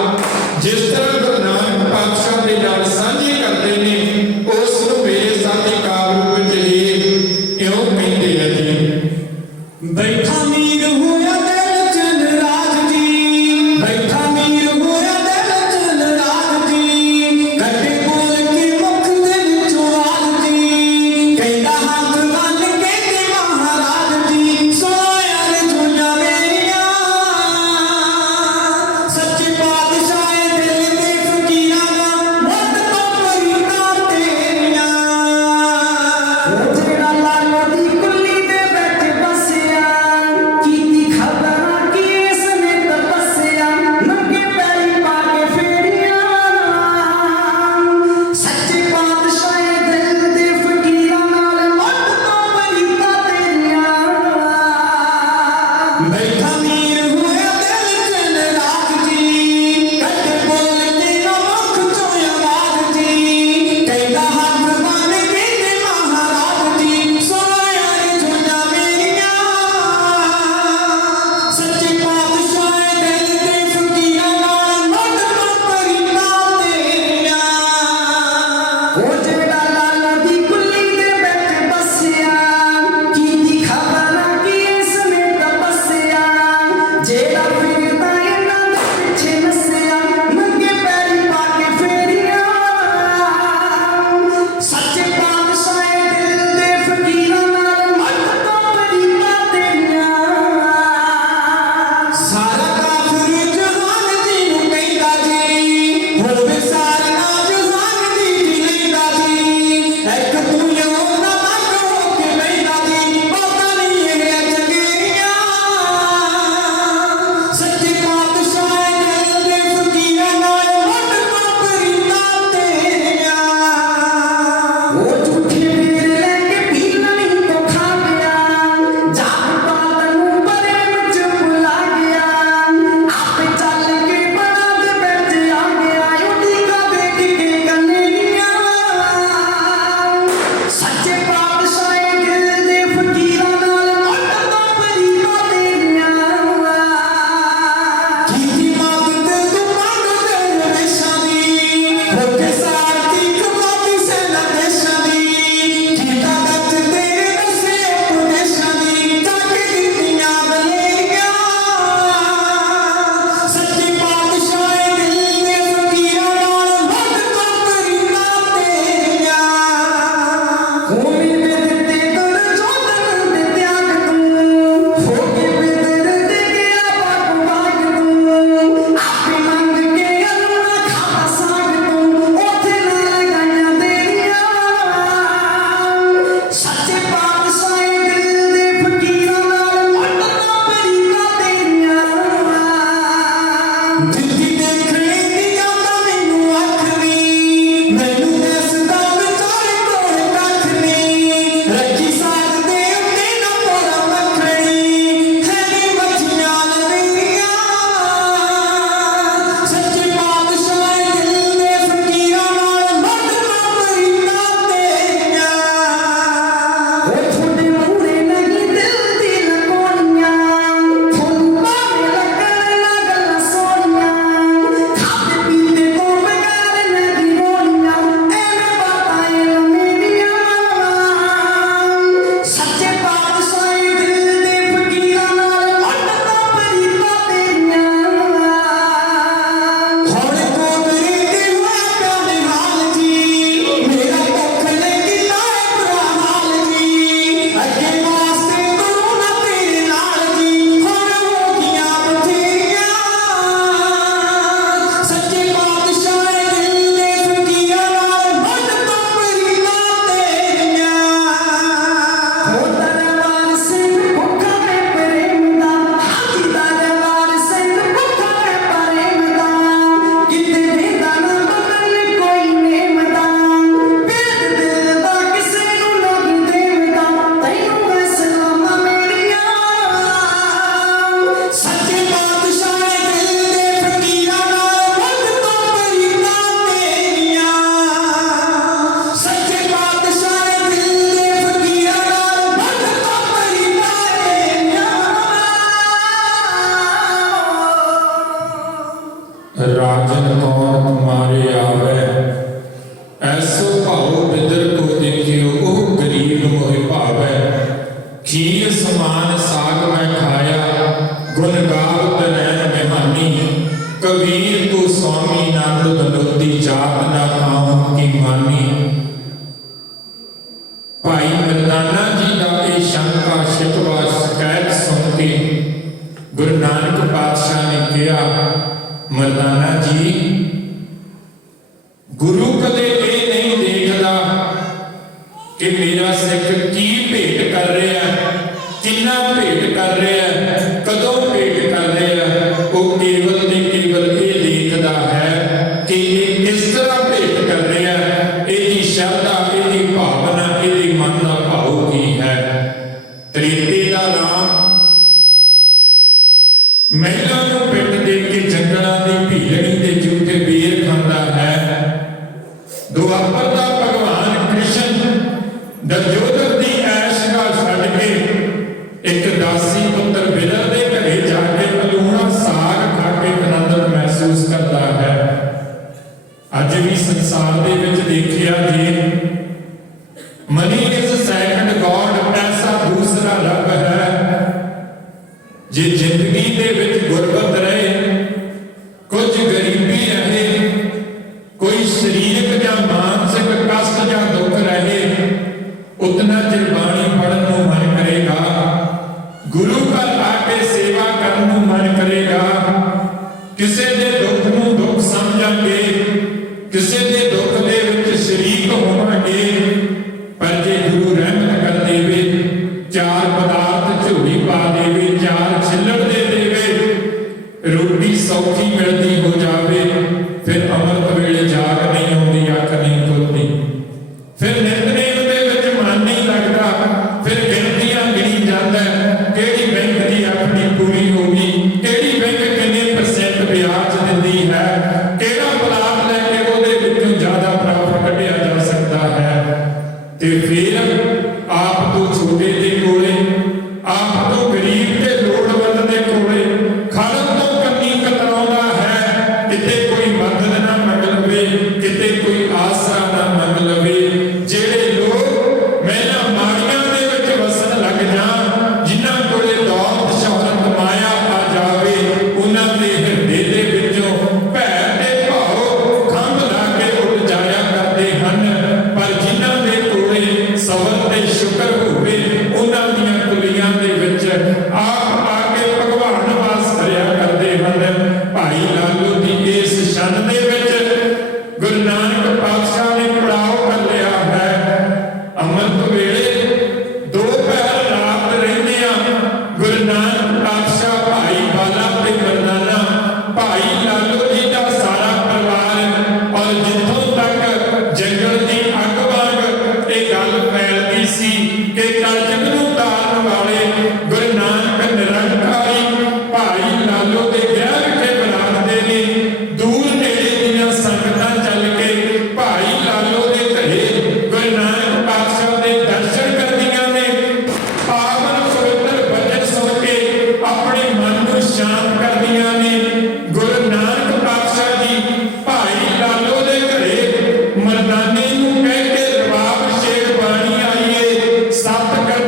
जिस तरह गुरु नानक पातशाह दे नाल साझे करदे ने उस नूं मेरे साथी काल रूप ਭਾਈ ਮਰਦਾਨਾ ਜੀ ਦਾ ਇਹ ਸ਼ੰਕਾ ਸ਼ਿਕਵਾ ਸ਼ਿਕਾਇਤ ਸੁਣ ਕੇ ਗੁਰੂ ਨਾਨਕ ਪਾਤਸ਼ਾਹ ਨੇ ਕਿਹਾ, ਮਰਦਾਨਾ ਜੀ, ਗੁਰੂ ਕਦੇ ਇਹ ਨਹੀਂ ਦੇਖਦਾ ਕਿ ਮੇਰਾ ਸਿੱਖ ਕੀ ਭੇਟ ਕਰ ਰਿਹਾ, ਕਿੰਨਾ ਭੇਟ ਕਰ ਰਿਹਾ, ਕਦੋਂ ਭੇਟ ਕਰ ਰਿਹਾ। ਉਹ ਕੇਵਲ ਤੇ ਕੇਵਲ ਇਹ ਦੇਖਦਾ ਹੈ ਕਿ ਇਹ ਕਿਸ ਤਰ੍ਹਾਂ ਭੇਟ ਕਰ ਰਿਹਾ, ਇਹਦੀ ਸ਼ਰਧਾ, ਇਹਦੀ ਭਾਵਨਾ, ਇਹਦੇ ਮਨ ਦਾ ਭਾਵ ਕੀ ਹੈ। ਤ੍ਰੇਤੇ ਦਾ ਰਾਮ ਮਹਿਲਾਂ ਨੂੰ ਪਿੱਟ ਦੇ ਕੇ ਜੰਗਲਾਂ ਦੀ ਭੀਲਣੀ ਦੇ ਝੂਠੇ ਬੇਰ ਖਾਂਦਾ ਹੈ। ਦੁਆਪਰ ਦਾ ਭਗਵਾਨ ਕ੍ਰਿਸ਼ਨ ਦੁਰਯੋਧਨ ਦੀ ਐਸ਼ਗਾ ਛੱਡ ਕੇ ਇੱਕ ਦਾਸੀ ਪੁੱਤਰ ਵਿਦਰ ਦੇ ਘਰੇ ਜਾ ਕੇ ਅਲੂਣਾ ਸਾਗ ਖਾ ਕੇ ਆਨੰਦ ਮਹਿਸੂਸ ਕਰਦਾ ਹੈ। ਅੱਜ ਵੀ ਸੰਸਾਰ ਦੇ ਵਿੱਚ ਦੇਖਿਆ ਜੇ ਮਨੀ ਇਜ਼ ਸੈਕੰਡ ਗੋਡ, ਐਸਾ ਦੂਸਰਾ ਰੱਬ ਹੈ। ਜੇ ਜ਼ਿੰਦਗੀ ਦੇ ਵਿੱਚ ਗੁਰਬਤ ਰਹੇ, ਕੁਝ ਗਰੀਬੀ ਰਹੇ, ਕੋਈ ਸਰੀਰਕ ਜਾਂ ਮਾਨਸਿਕ ਕਸ਼ਟ ਜਾਂ ਦੁੱਖ ਰਹੇ, ਉਤਨਾ ਚਿਰ ਬਾਣੀ ਪੜ੍ਹਨ ਨੂੰ ਮਨ ਕਰੇਗਾ, ਗੁਰੂ ਘਰ ਆ ਕੇ ਸੇਵਾ ਕਰਨ ਨੂੰ ਮਨ ਕਰੇਗਾ, ਕਿਸੇ ਦੇ ਦੁੱਖ ਨੂੰ ਦੁੱਖ ਸਮਝਾਂਗੇ, ਕਿਸੇ ਦੇ ਦੁੱਖ ਦੇ ਵਿੱਚ ਸ਼ਰੀਕ ਹੋਵਾਂਗੇ। ਪਰ ਜੇ ਗੁਰੂ ਰਹਿਮਤ ਕਰ ਦੇਵੇ, ਚਾਰ ਪਦਾਰਥ ਝੋਲੀ ਪਾ ਦੇਵੇ, ਚਾਰ ਛਿੱਲੜ ਦੇ ਦੇਵੇ, ਰੋਟੀ ਸੌਖੀ ਮਿਲਦੀ ਹੋ ਜਾਵੇ, ਫਿਰ ਅੰਮ੍ਰਿਤ ਵੇਲੇ ਜਾਗ ਨਹੀਂ ਆਉਂਦੀ, ਅੱਖ ਨਹੀਂ ਖੁੱਲਦੀ, ਫਿਰ ਨਿਤਨੇਮ ਦੇ ਵਿੱਚ ਮਨ ਨਹੀਂ ਲੱਗਦਾ, ਫਿਰ ਗਿਣਤੀਆਂ ਗਿਣੀ ਜਾਂਦਾ, ਕਿਹੜੀ ਬੈਂਕ ਦੀ ਆਪਣੀ ਪੂਰੀ ਹੋ ਗਈ, ਕਿਹੜੀ ਬੈਂਕ ਕਿੰਨੇ % ਵਿਆਜ ਦਿੰਦੀ ਹੈ, ਕਿਹੜਾ ਪਲਾਟ ਲੈ ਕੇ ਉਹਦੇ ਵਿੱਚੋਂ ਜ਼ਿਆਦਾ ਪ੍ਰਾਪਤ ਕੱਢਿਆ ਜਾ ਸਕਦਾ ਹੈ। ਤੇ ਫਿਰ ਆਪ ਤੋਂ ਛੋਟੇ ਦੇ ਕੋਲੇ, ਆਪ ਤੋਂ ਗਰੀਬ ਤੇ ਲੋੜਵੰਦ ਦੇ ਕੋਲੇ ਖੜਨ ਤੋਂ ਕੰਨੀ ਕਤਰਾਉਂਦਾ ਹੈ। ਕਿਤੇ ਕੋਈ ਮਦਦ ਨਾ ਮੰਗ ਲਵੇ, ਕਿਤੇ ਕੋਈ ਆਸਰਾ ਨਾ ਮੰਗ ਲਵੇ। ਜਿਹੜੇ ਲੋਕ ਮਹਿਲਾਂ ਮਾੜੀਆਂ ਦੇ ਵਿੱਚ ਵਸਣ ਲੱਗ ਜਾਣ, ਜਿਨ੍ਹਾਂ ਕੋਲੇ ਦੌਲਤ ਸ਼ੌਹਰਤ ਮਾਇਆ ਆ ਜਾਵੇ, ਉਹਨਾਂ ਦੇ ਹਿਰਦੇ ਦੇ ਵਿੱਚੋਂ ਭੈ ਤੇ ਭਾਵ ਖੰਭ ਲਾ ਕੇ ਉੱਡ ਜਾਇਆ ਕਰਦੇ ਹਨ। ਪਰ ਜਿਨ੍ਹਾਂ ਦੇ ਕੋਲੇ ਸਬਰ ਤੇ ਸ਼ੁਕਰ ਹੋਵੇ, ਉਹਨਾਂ ਦੀਆਂ ਕੁਲੀਆਂ ਦੇ ਵਿੱਚ ਆਪ ਆ ਕੇ ਭਗਵਾਨ ਵਾਸ ਕਰਿਆ ਕਰਦੇ ਹਨ। ਭਾਈ ਲਾਲੋ ਦੀ ਇਸ ਛੰਦ ਦੇ ਵਿੱਚ ਗੁਰੂ ਨਾਨਕ ਪਾਤਸ਼ਾਹ ਨੇ ਪੜਾਅ ਕਰ ਲਿਆ ਹੈ। ਅੰਮ੍ਰਿਤ ਵੇਲੇ ਦੋ ਪਹਿਰ ਰਾਤ ਰਹਿੰਦਿਆਂ ਗੁਰੂ ਨਾਨਕ ਪਾਤਸ਼ਾਹ, ਭਾਈ ਬਾਲਾ ਤੇ ਮਰਦਾਨਾ, ਭਾਈ ਲਾਲੋ ਜੀ ਦਾ ਸਾਰਾ ਪਰਿਵਾਰ, ਔਰ ਜਿੱਥੋਂ ਤੱਕ ਜੰਗਲ ਦੀ ਅੱਗ ਵਾਂਗ ਇਹ ਗੱਲ ਫੈਲਦੀ ਸੀ ਕਿ ਕਲਯੁਗ ਨੂੰ ਤਾਰਨ ਵਾਲੇ ਗੁਰੂ ਨਾਨਕ ਨਿਰੰਕਾਰੀ ਭਾਈ ਲਾਲੋ ਦੇ ਵਿਆਹ ਵਿਖੇ ਬੁਲਾਉਂਦੇ ਨੇ। ਦੂਰ ਨੇੜੇ ਦੀਆਂ ਸੰਗਤਾਂ ਚੱਲ ਕੇ ਭਾਈ ਲਾਲੋ ਦੇ ਘਰੇ ਗੁਰੂ ਨਾਨਕ ਪਾਤਸ਼ਾਹ ਦੇ ਦਰਸ਼ਨ ਕਰਦੀਆਂ ਨੇ। ਪਾਵਨ ਪਵਿੱਤਰ ਬਚਨ ਸੁਣ ਕੇ ਆਪਣੇ ਮਨ ਨੂੰ ਸ਼ਾਂਤ ਕਰਦੀਆਂ ਨੇ। ਗੁਰੂ ਨਾਨਕ ਪਾਤਸ਼ਾਹ ਜੀ ਭਾਈ ਲਾਲੋ ਦੇ ਘਰੇ ਮਰਦਾਨੇ ਨੂੰ ਕਹਿ ਕੇ ਰਬਾਬ ਸ਼ੇਰ ਬਾਣੀ ਆਈਏ, ਸਤ ਕਰ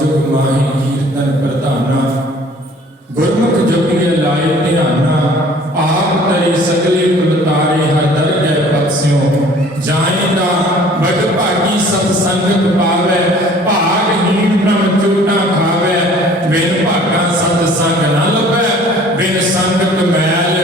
जुग माही कीर्तन प्रधाना गुरमुख जपिए लाए ध्याना आप तरे सगले कुल तारे हर दर गए पक्षियों जाइंदा बड़ भागी सतसंगत पावे भागहीन ब्रह्म चोटा खावे बिन भागा सतसंग न लभै बिन संगत मैल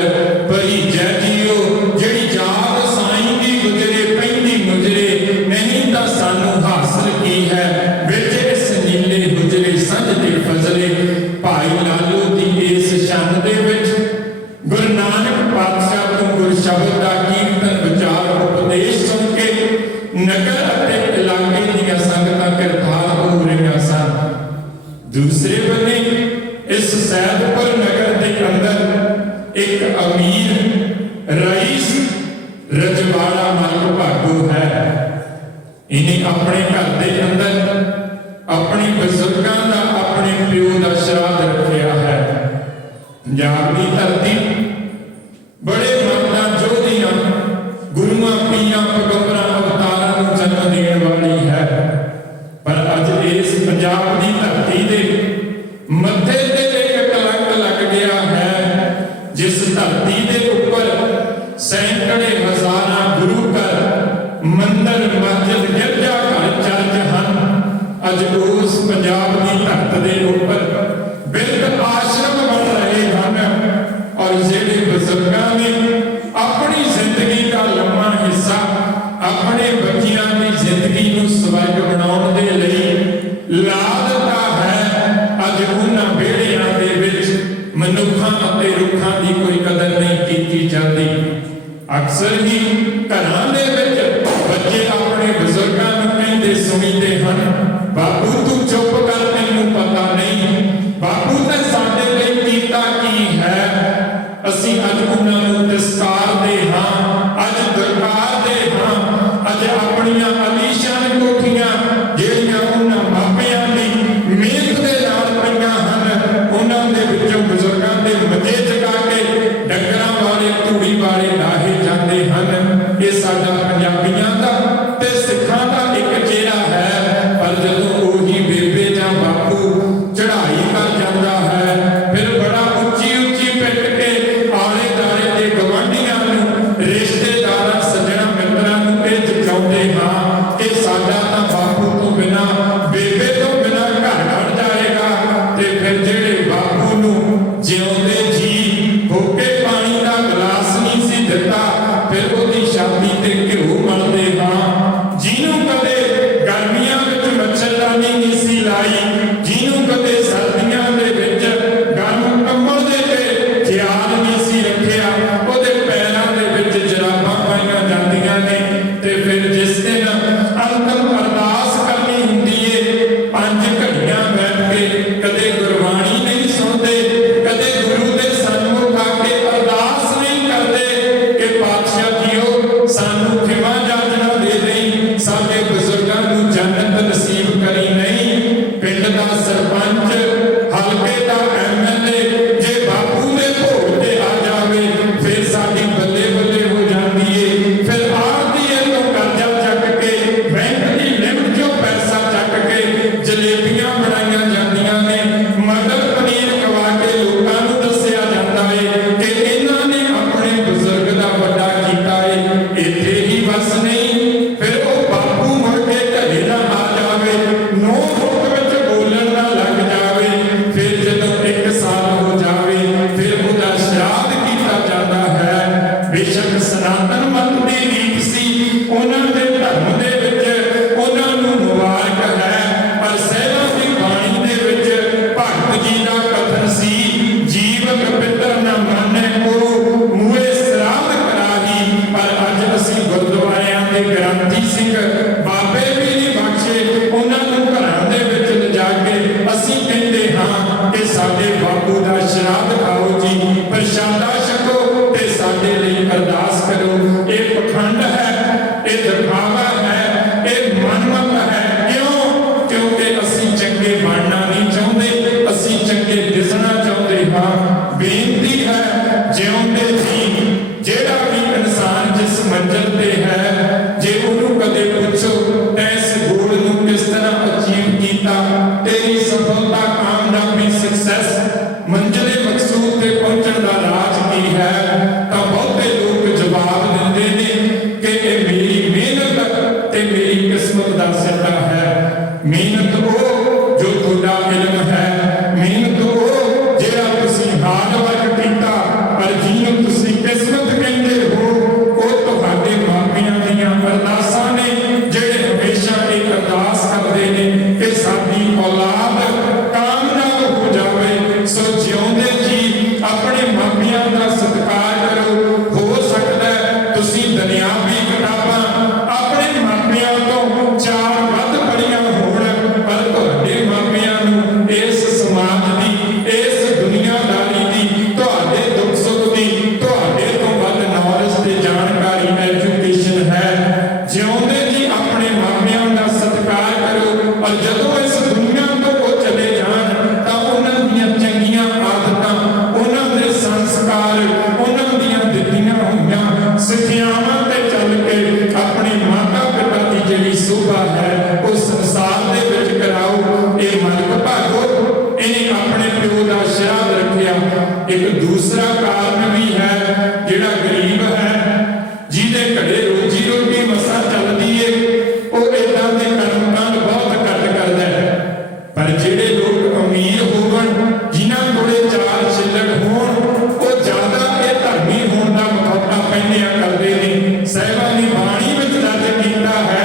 भरी जय जियो जेड़ी जाग साईं दी गुजरे पैंदी मुजरे नहीं ता सानू हासिल की है विच इस नीले गुजरे संज दे फजले भाई लालू दी इस शन दे विच गुरु नानक पातशाह तो गुर शब्द का कीर्तन विचार उपदेश सुन के नगर अते इलाके दी संगतां किरदार हो रही सन। दूसरे बन्ने इस सैदपुर नगर के अंदर एक अमीर रईस रजवाड़ा मल भागू है। इन्हें अपने घर के अंदर अपने बुजुर्गों का अपने प्यो का श्राद्ध रखा है। पंजाब की धरती बड़े मर्दा जोधियां गुरुआं पीरां पैगंबरां अवतारां नूं जन्म देण वाली है। पर अज इस पंजाब की धरती दे मत्थे ते एक कलंक लग गया है। जिस धरती दे उपर सैकड़े हजारां गुरु घर मंदिर मस्जिद गिरजा घर चर्च हन अज उस पंजाब की धरती दे उपर बिरध आश्रम बन रहे हैं। और जेडे बुजुर्गों ने अपनी जिंदगी का लम्मा हिस्सा अपने बच्चियों की जिंदगी को स्वर्ग बनाने के लिए ला दिता है अज उन्हां बेड़ियां दे विच मनुखां अते रुखां की कोई कदर नहीं की जाती। अक्सर ही घरां दे विच बच्चे अपने बुजुर्गों नूं कहंदे सुणीदे हन बापू तू चुप कर तैनूं पता नहीं बापू ते साडे लई कीता की है। असीं अज उन्हां नूं तिरस्कार दे हां अज दरकार दे हां अज अपणियां आलीशान कोठियां ਜਿਹੜੀਆਂ उन्हां मापियां दी मेहनत दे नाल पईयां हन उन्हां दे विचों बुजुर्गां दे मजे चका के डंगरां वाले धूड़ी वाले लाहे जाते हैं। ये साडा पंजाबियां दा ते सिखां दा एक चेहरा है। पर जदों ओही बेबे जां बापू चढ़ाई कर जाता है फिर बड़ा उच्ची उच्ची पिट के आले दाले के गवांढियां नूं रिश्तेदारां सज्जणां मित्रां नूं ये जचाउंदे हां कि साडा तां बापू तो बिना बेबे तो बिना घर बन जाएगा। ते फिर जेड़े बापू नूं जिउंदे जी भोगे पानी का गिलास नहीं सी दिता फिर ओदी छाती ते घिओ मलदे हां। जिन्हों कदे गर्मियां विच मच्छरदानी नहीं सी लाई जिन्हों कदे सर्दियां दे विच गर्म कंबल दे ते ख्याल नहीं सी रखिया ओदे पैरां दे विच जराबां पाईयां जांदियां ने। ते फिर जिस दिन अंतिम अरदास करनी हुंदी है 5 घड़ियां बैठ के कदे गुरबाणी नहीं सुनते कदे गुरु दे सन्मुख आके अरदास नहीं करते कि पातशाह जीओ सानू खिमा जाचना दे देई साडे बुजुर्गां नूं जन्नत नसीब करी नहीं। पिंड दा सरपंच हलके दा एमएलए जे बापू दे भोग ते आ जावे फिर साडी बल्ले बल्ले हो जाती है। फिर आरतीए तो कर्जा चक के बैंक की लिमिट चों पैसा चक के जलेबियां बनाईयां जांदियां ने मटर पनीर खवा के लोकां नूं दस्सिया जाता है कि इन्हां ने अपने बुजुर्ग दा वड्डा कीता है। इत्थे ही बस नहीं फिर वो बापू मुड़ के घरे ना आ जावे 9 फुट विच बोलण ना लग जावे। फिर जदों 1 साल हो जावे फिर उहदा श्राद्ध कीता जाता है। बेशक सनातन मत दी रीत सी उन्हां दे धर्म दे विच उन्हां नूं मुबारक है। पर सैलां दी बाणी दे विच भगत जी दा कथन सी जीवन पितर ना माने को मूए श्राद्ध कराही। पर अज असीं गुरुद्वारियां दे ग्रंथी सिंह बाबे भी नहीं बख्शे उन्हां नूं घरां दे विच लिजा के असीं कहंदे हां कि साडे बापू दा श्राद्ध खाओ जी प्रशादा छको ते साडे लई अरदास करो। ये पखंड है ये दिखावा है ये मनमत है। क्यों? क्योंकि असीं चंगे बनना नहीं चाहते असीं चंगे दिसना चाहते हाँ। बेनती है जिउंदे जी जेड़ा भी इंसान जिस मंजिल ते है जे उन्होंने कदे पूछो इस गोल नूं किस तरह अचीव कीता तेरी ਇਲਮ ਹੈ। ਮਿਹਨਤ ਉਹ ਜਿਹੜਾ ਤੁਸੀਂ ਹਾਰਡ ਵਰਕ ਕੀਤਾ, ਪਰ ਜਿਹਨੂੰ ਤੁਸੀਂ ਕਿਸਮਤ ਕਹਿੰਦੇ ਹੋ, ਉਹ ਤੁਹਾਡੇ ਮਾਪਿਆਂ ਦੀਆਂ ਅਰਦਾਸਾਂ ਨੇ, ਜਿਹੜੇ ਹਮੇਸ਼ਾ ਇਹ ਅਰਦਾਸ ਕਰਦੇ ਨੇ ਕਿ ਸਾਡੀ ਔਲਾਦ ਕਾਮਯਾਬ ਹੋ ਜਾਵੇ। ਸੋ ਜਿਉਂਦੇ ਜੀ ਆਪਣੇ ਮਾਪਿਆਂ ਦਾ ਸਤਿਕਾਰ ਕਰੋ। ਹੋ ਸਕਦਾ ਹੈ ਤੁਸੀਂ ਦੁਨਿਆਵੀ ਕਿਤਾਬਾਂ ਆਪਣੇ ਮਾਪਿਆਂ ਤੋਂ ਚਾਰ ਵੱਧ ਪੜ੍ਹੀਆਂ ਹੋਣ, ਪਰ ਤੁਹਾਡੇ ਮਾਪਿਆਂ ਨੂੰ ਇਸ ਸਮਾਜ ਦੀ, ਇਸ ਦੁਨੀਆਦਾਰੀ ਦੀ, ਤੁਹਾਡੇ ਦੁੱਖ ਸੁੱਖ ਦੀ ਤੁਹਾਡੇ ਤੋਂ ਵੱਧ ਨੌਲੇਜ ਤੇ ਜਾਣਕਾਰੀ ਐਜੂਕੇਸ਼ਨ ਹੈ। ਜਿਉਂਦੇ ਜੀ ਆਪਣੇ ਮਾਪਿਆਂ ਦਾ ਸਤਿਕਾਰ ਕਰੋ, ਔਰ ਜਦੋਂ ਇਸ ਦੁਨੀਆ ਤੋਂ ਉਹ ਚਲੇ ਜਾਣ ਤਾਂ ਉਹਨਾਂ ਦੀਆਂ ਚੰਗੀਆਂ ਆਦਤਾਂ, ਉਹਨਾਂ ਦੇ ਸੰਸਕਾਰ, ਉਹਨਾਂ ਦੀਆਂ ਦਿੱਤੀਆਂ ਹੋਈਆਂ ਸਿੱਖਿਆਵਾਂ ਤੇ ਚੱਲ ਕੇ ਆਪਣੇ ਮਾਤਾ ਪਿਤਾ ਦੀ ਜਿਹੜੀ ਸੋਭਾ ਹੈ ਉਹ ਸੰਸਾਰ ਦੇ ਵਿੱਚ ਕਰਾਓ। ਇਹ ਮਲਕ ਭਾਗੋ ਇਹਨੇ ਆਪਣੇ ਪਿਓ ਦਾ ਸ਼ਰਾਧ ਰੱਖਿਆ। ਇੱਕ ਦੂਸਰਾ ਕਾਰਨ ਵੀ ਹੈ, ਜਿਹੜਾ ਗਰੀਬ ਹੈ, ਜਿਹਦੇ ਘਰੇ ਰੋਜੀ ਰੋਟੀ ਮਸਾਂ ਚੱਲਦੀ ਏ, ਉਹ ਏਦਾਂ ਦੇ ਕਰਮ ਕਾਂਡ ਬਹੁਤ ਘੱਟ ਕਰਦਾ ਹੈ। ਪਰ ਜਿਹੜੇ ਲੋਕ ਅਮੀਰ ਹੋਵਣ, ਜਿਨ੍ਹਾਂ ਕੋਲੇ ਚਾਰ ਛਿੱਲੜ ਹੋਣ, ਉਹ ਜ਼ਿਆਦਾ ਇਹ ਧਰਮੀ ਹੋਣ ਦਾ ਮਖੌਟਾ ਪਹਿਨਿਆ ਕਰਦੇ ਨੇ। ਸਾਹਿਬਾਂ ਨੇ ਬਾਣੀ ਵਿੱਚ ਦਰਜ ਕੀਤਾ ਹੈ,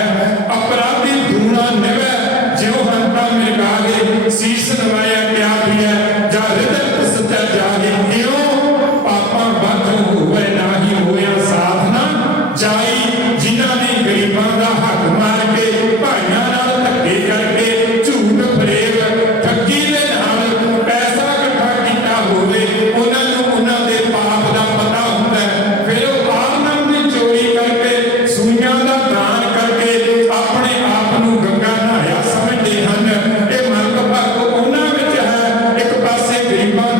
ਅਪਰਾਧੀ ਧੂਣਾ ਨਿਵੈ ਜਿਉ ਹੰਤਾ ਮਿਰਗਾਗੇ, ਸੀਸ ਨਵਾਇਆ ਕਿਆ ਪਿਆ ਜਾਂ ਹਿਰਦੈ ਸੱਚਾ ਜਾਗੇ। ਕਿਉਂ ਪਾਪਾਂ ਵੱਧ ਹੋਵੇ ਨਾਹੀ ਹੋਇਆ ਸਾਧਨਾ ਜਾਈ। ਜਿਨ੍ਹਾਂ ਨੇ ਗਰੀਬਾਂ ਦਾ ਹੱਕ ਮਾਰ ਕੇ, ਭਾਈਆਂ ਨਾਲ ਧੱਕੇ ਕਰਕੇ, ਝੂਠ ਫਰੇਬ ਠੱਗੀ ਦੇ ਨਾਲ ਪੈਸਾ ਇਕੱਠਾ ਕੀਤਾ ਹੋਵੇ, ਉਹਨਾਂ ਨੂੰ ਉਹਨਾਂ ਦੇ ਪਾਪ ਦਾ ਪਤਾ ਹੁੰਦਾ ਹੈ। ਫਿਰ ਉਹ ਆਪ ਦੀ ਚੋਰੀ ਕਰਕੇ, ਸੂਈਆਂ ਦਾ ਦਾਨ ਕਰਕੇ ਆਪਣੇ ਆਪ ਨੂੰ ਗੰਗਾ ਨਹਾਇਆ ਸਮਝਦੇ ਹਨ। ਇਹ ਮਲਕ ਭਾਗ ਉਹਨਾਂ ਵਿੱਚ ਹੈ। ਇੱਕ ਪਾਸੇ ਗਰੀਬਾਂ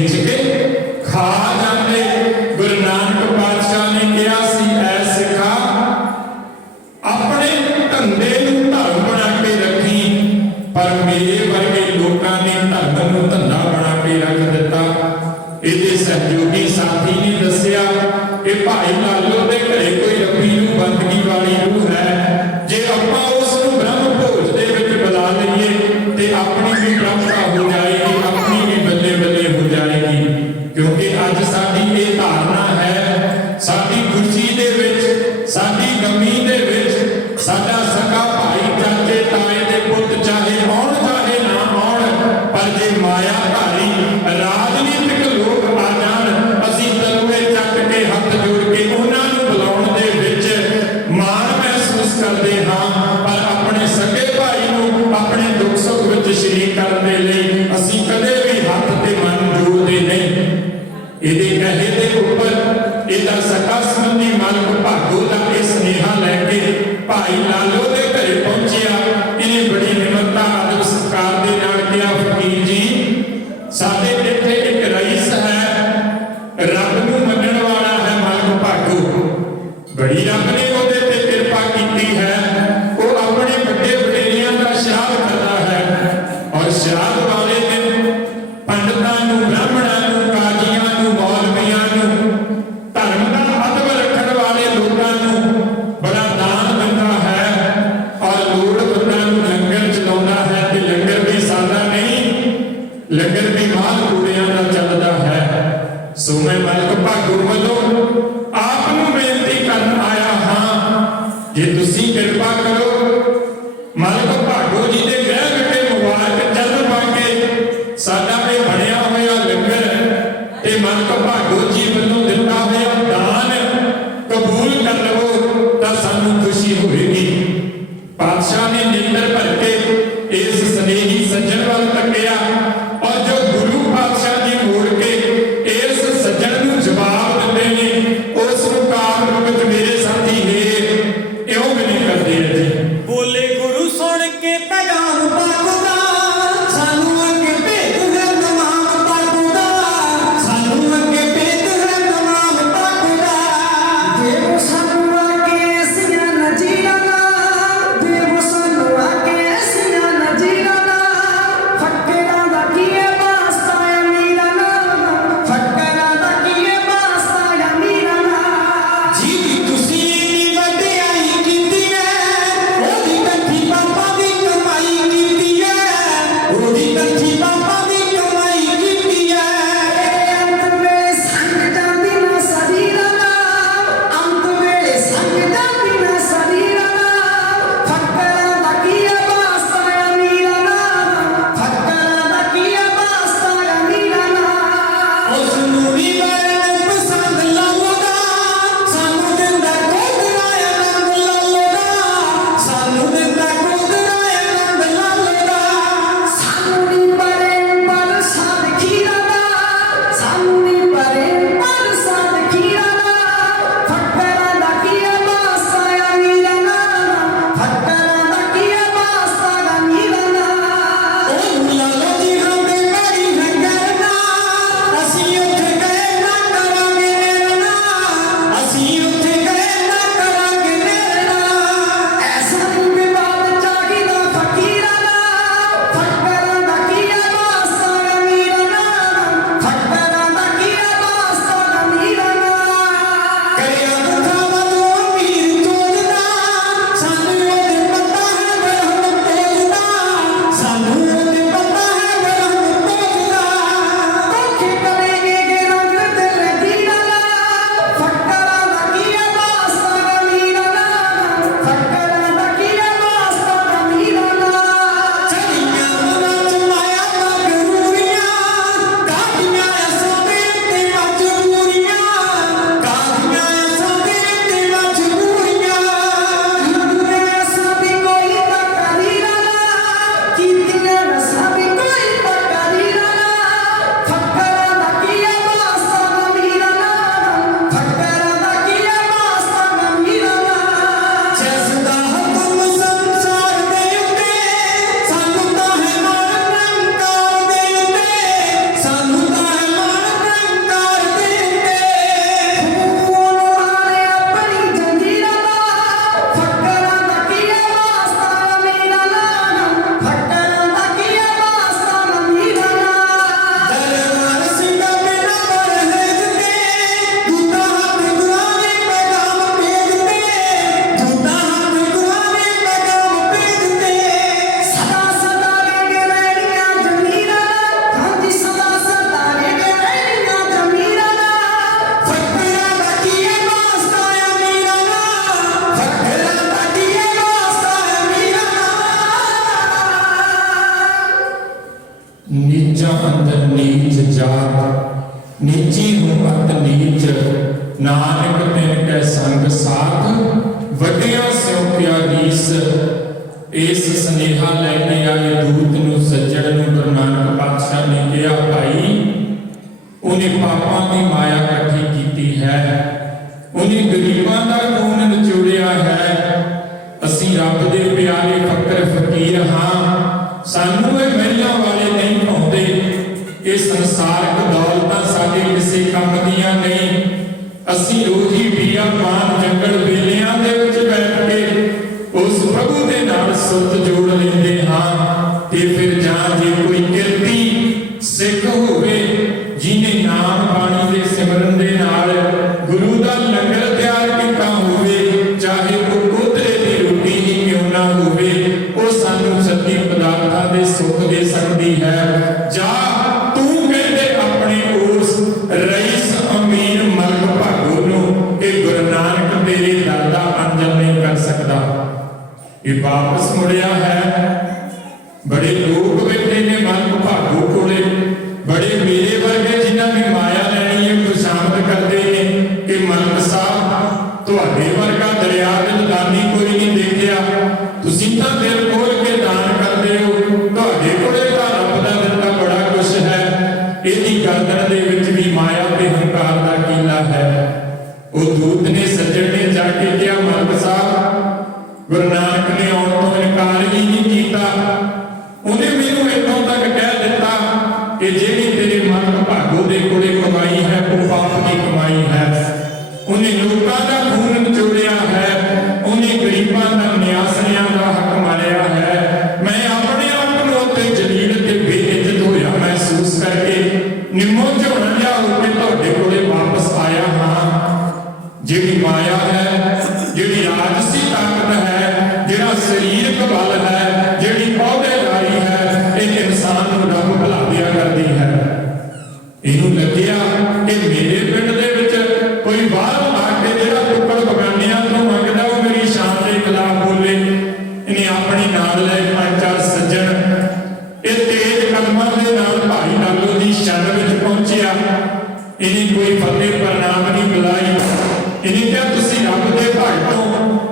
ਵੇਚ ਕੇ ਖਾ ਜਾਂਦੇ। ਗੁਰੂ ਨਾਨਕ ਪਾਤਸ਼ਾਹ ਨੇ ਕਿਹਾ ਸੀ, ਐ ਸਿੱਖਾ ਆਪਣੇ ਧੰਦੇ ਨੂੰ ਧਰਮ ਬਣਾ ਕੇ ਰੱਖੀ, ਪਰ ਮੇਰੇ ਵਰਗੇ ਲੋਕਾਂ ਨੇ ਧਰਮ ਨੂੰ ਧੰਦਾ ਬਣਾ ਕੇ ਰੱਖ ਦਿੱਤਾ। ਇਹਦੇ ਸਹਿਯੋਗੀ ਸਾਥੀ ਨੇ ਦੱਸਿਆ ਕਿ ਭਾਈ ਲਾਲੋ ਦੇ ਘਰੇ ਕੋਈ ਰੱਬੀ ਨੂੰ ਬੰਦਗੀ ਵਾਲੀ ਰੂਹ ਹੈ, ਜੇ ਆਪਾਂ ਉਸ ਨੂੰ ਬ੍ਰਹਮ ਭੋਜ ਦੇ ਵਿੱਚ ਬੁਲਾ ਲਈਏ ਤੇ ਆਪਣੀ ਵੀ ਬ੍ਰਹਮਤਾ ਹੋ ਜਾਏਗੀ, ਆਪਣੀ ਵੀ ਬੱਲੇ ਬੱਲੇ ਹੋ ਜਾਏਗੀ। ਕਿਉਂਕਿ ਅੱਜ ਸਾਡੀ ਇਹ ਧਾਰਨਾ ਹੈ, ਸਾਡੀ ਖੁਸ਼ੀ ਦੇ ਵਿੱਚ, ਸਾਡੀ ਗਮੀ ਦੇ ਵਿੱਚ ਸਾਡਾ ਸਗਾ ਭਾਈ, ਚਾਚੇ ਤਾਏ ਦੇ ਪੁੱਤ ਚਾਹੇ ਆਉਣ ਚਾਹੇ ਨਾ ਆਉਣ, ਪਰ ਜੇ ਮਾਇਆ ਧਾਰੀ ਰਾਜਨੀਤਿਕ ਲੋਕ ਆ ਜਾਣ, ਅਸੀਂ ਤਲਵੇ ਚੱਕ ਕੇ ਹੱਥ ਜੋੜ ਕੇ ਉਹਨਾਂ ਨੂੰ ਬੁਲਾਉਣ ਦੇ ਵਿੱਚ ਮਾਣ ਮਹਿਸੂਸ ਕਰਦੇ ਹਾਂ, ਪਰ ਆਪਣੇ ਸਕੇ ਭਾਈ ਨੂੰ ਆਪਣੇ ਦੁੱਖ ਸੁੱਖ ਵਿੱਚ ਸ਼ਰੀਕ ਕਰਨ ਦੇ ਲਈ ਅਸੀਂ ਕਦੇ ਵੀ ਹੱਥ ਤੇ ਮਨ ਜੋੜਦੇ ਨਹੀਂ। ਇਹਦੇ ਕਹੇ ਦੇ ਉੱਪਰ ਇਹਦਾ ਸਕਾ ਸੰਬੰਧੀ ਮਾਲਕ ਭਾਗੋ ਦਾ ਇਹ ਸੁਨੇਹਾ ਲੈ ਕੇ ਭਾਈ ਲਾਲੋ ਦੇ ਘਰੇ ਪਹੁੰਚਿਆ। ਇਹਨੇ ਬੜੀ ਨਿਮਰਤਾ ਅਦਬ ਸਤਿਕਾਰ ਦੇ ਨਾਲ ਕਿਹਾ, ਫਕੀਰ ਜੀ ਸਾਡੇ ਇੱਥੇ ਇੱਕ ਰਈਸ ਹੈ, ਰੱਬ ਨੂੰ ਮੰਨਣ ਵਾਲਾ ਹੈ ਮਾਲਕ ਭਾਗੋ, ਬੜੀ ਰੱਬ ਨੇ ਉਹਦੇ ਤੇ ਕਿਰਪਾ ਕੀਤੀ ਹੈ। ਉਹ ਆਪਣੇ ਵੱਡੇ ਵਡੇਰਿਆਂ ਦਾ ਸ਼ਰਾਧ ਕਰਦਾ ਹੈ, ਔਰ ਸ਼ਰਾਧ ਵਾਲੇ ਦਿਨ ਪੰਡਤਾਂ ਨੂੰ, ਬ੍ਰਾਹਮਣਾਂ ਨੂੰ, ਕਾਜ਼ੀਆਂ ਨੂੰ, ਮੌਲਵੀਆਂ ਨੂੰ, ਧਰਮ ਦਾ ਅਦਬ ਰੱਖਣ ਵਾਲੇ ਲੋਕਾਂ ਨੂੰ ਬੜਾ ਦਾਨ ਦਿੰਦਾ ਹੈ, ਔਰ ਲੋੜਵੰਦਾਂ ਨੂੰ ਲੰਗਰ ਚਲਾਉਂਦਾ ਹੈ। ਤੇ ਲੰਗਰ ਵੀ ਸਾਦਾ ਨਹੀਂ, ਲੰਗਰ ਵੀ ਮਾਲ ਕੂੜਿਆਂ ਦਾ ਚੱਲਦਾ ਹੈ। ਸੋ ਮੈਂ ਮਾਲਕ ਭਾਗੋ ਵੱਲੋਂ ਆਪ ਨੂੰ ਬੇਨਤੀ ਕਰਨ ਆਇਆ ਹਾਂ, ਜੇ ਤੁਸੀਂ ਕਿਰਪਾ ਕਰੋ, ਮਾਲਕ ਭਾਗੋ ਜੀ ਦੇ ਗ੍ਰਹਿ ਵਿਖੇ ਮੁਬਾਰਕ ਚੱਲ ਪਾ ਕੇ ਸਾਡਾ ਇਹ ਬਣਿਆ ਹੋਇਆ ਲੰਗਰ ਤੇ ਮਾਲਕ ਭਾਗੋ ਜੀ ਵੱਲੋਂ ਦਿੱਤਾ ਹੋਇਆ ਦਾਨ ਕਬੂਲ ਕਰ ਲਵੋ ਤਾਂ ਸਾਨੂੰ ਖੁਸ਼ੀ ਹੋਵੇਗੀ। ਪਾਤਸ਼ਾਹ ਨੇ ਨੇਤਰ ਭਰ ਕੇ ਇਸ ਸਨੇਹੀ ਸੱਜਣ ਵੱਲ ਤੱਕਿਆ, ਔਰ ਜੋ ਗੁਰੂ ਪਾਤਸ਼ਾਹ ਜੀ ਮੋੜ ਕੇ ਇਸ ਸੱਜਣ ਨੂੰ ਜਵਾਬ ਦਿੰਦੇ ਨੇ, ਉਸ ਨੂੰ ਕਾਰਨ ਵਿੱਚ ਮੇਰੇ ਸਾਥੀ ਨੇ ਇਉਂ ਵੀ ਨਹੀਂ ਕਰਦੇ ਜੀ। ਬੋਲੇ ਗੁਰੂ ਸੁਣ ਕੇ ਪੈਗਾਮ ਪਾਕਦਾ, ਸਾਨੂੰ ਅੱਗੇ ਭੇਤ ਹੈ ਨਵਾਬ ਪਾਕਦਾ, ਸਾਨੂੰ ਅੱਗੇ ਭੇਤ ਹੈ नीची हूँ अत नीच, नानक तिन कै संग साथ, वड्डियां स्यों क्या रीस। इस सुनेहा लैके आए दूत नूं सज्जण नूं गुरु नानक पातशाह ने कहा, भाई उन्हें पापां की माया इकट्ठी कीती है, उन्हें गरीबां दा खून निचोड़िया है। असीं रब दे प्यारे फकर फकीर हाँ, सानू ये महिलां वाले नहीं पाउंदे। ये संसारक दौलतां साडे किसी काम दियां नहीं। असीं रोही बियाबान जंगल बेलियां दे विच बैठ के उस प्रभु दे नाल सुत जोड़ लैंदे हाँ। ते फिर जां जे कोई किरती सिख होवे जिन्हें नाम बाणी दे सिमरन दे नाल गुरु दा लंगर तैयार कीता होवे, चाहे वो कोतरे दी रोटी ही क्यों ना होवे, वो सानू सच्ची पदार्थां दे सुख दे सकदी है। जा तू कहदे अपने उस रईस अमीर मर्ग भागो नूं कि गुरु नानक तेरे दर दा अंजल नहीं कर सकदा। ये वापस मुड़िया है। बड़े लोग बैठे ने मर्ग भागो कोले, बड़े मेरे वर्गे जिन्हां ने माया लैनी है खुशामद करते हैं कि मलक साहब तुहाडे वर्गा दरिया विच दानी कोई नहीं देखिया, तुसीं तां दिल खोल के दान करदे हो, तुहाडे कोले तां रब दा दित्ता बड़ा कुछ है। इहदी गर्दन दे विच भी माया ते हंकार दा कीला है। वो दूत ने सज्जण ने जाके कहा, मलक साहब गुरु नानक ने आउण तो इनकार ही नहीं कीता। उन्हें मैनूं इत्थों तक कह दिता कि जिहड़ी तेरे मर्ग भागो दे कोले कमाई है वो पाप की कमाई है। उन्हें लोकां दा खून निचोड़िया है, उन्हें गरीबां दा न्यासरियां दा हक मारिया है। मैं अपने आप नूं उत्ते जलील ते बेइज्जत होया महसूस करके निम्मो झोना जिहा हो के तुहाडे कोले वापस आया हाँ। जिहड़ी माया है, जिहड़ी राजसी ताकत है, जिहड़ा शरीरक बल है, जिहड़ी पौधेदारी है, एक इंसान नूं रब भुलादिया करदी है। इहनूं लग्गिया कि मेरे पिंड दे विच कोई बाहरों आके जिहड़ा टुकड़ बगानियां तों मंगदा वो मेरी शान दे खिलाफ बोले। इन्हें अपनी नाल ले 5-4 सज्जण इह तेज कदमां दे नाल भाई नालो दी शन विच पहुंचिया। इन्हें कोई फतेह प्रणाम नहीं बुलाई। इन्हें क्या तुसीं रब दे भगत हो,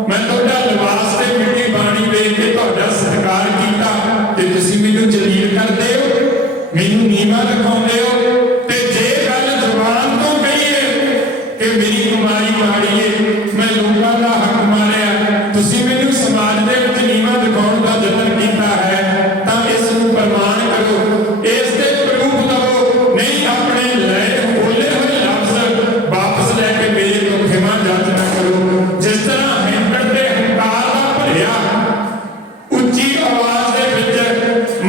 मैं तुहाडा लिबास ते मिट्टी बाणी वेख के तुहाडा सत्कार कीता ते तुसीं मैनूं जलील करदे हो, मैनूं नीवां दिखाउंदे हो। ते जे गल जुबान तो कहीए कि मेरी कमाई माड़ी है, मैं लोकां दा हक मारिया, तुसीं मैनूं समाज दे विच नीवां दिखाउण दा यतन कीता है, तां इस नूं प्रमाण करो, इस ते प्रूफ दवो। नहीं अपने लए बोले होए लफ्ज़ वापस लैके मेरे तो खिमा याचना करो। जिस तरह हैंकड़ ते हंकार दा भरिया उच्ची आवाज दे विच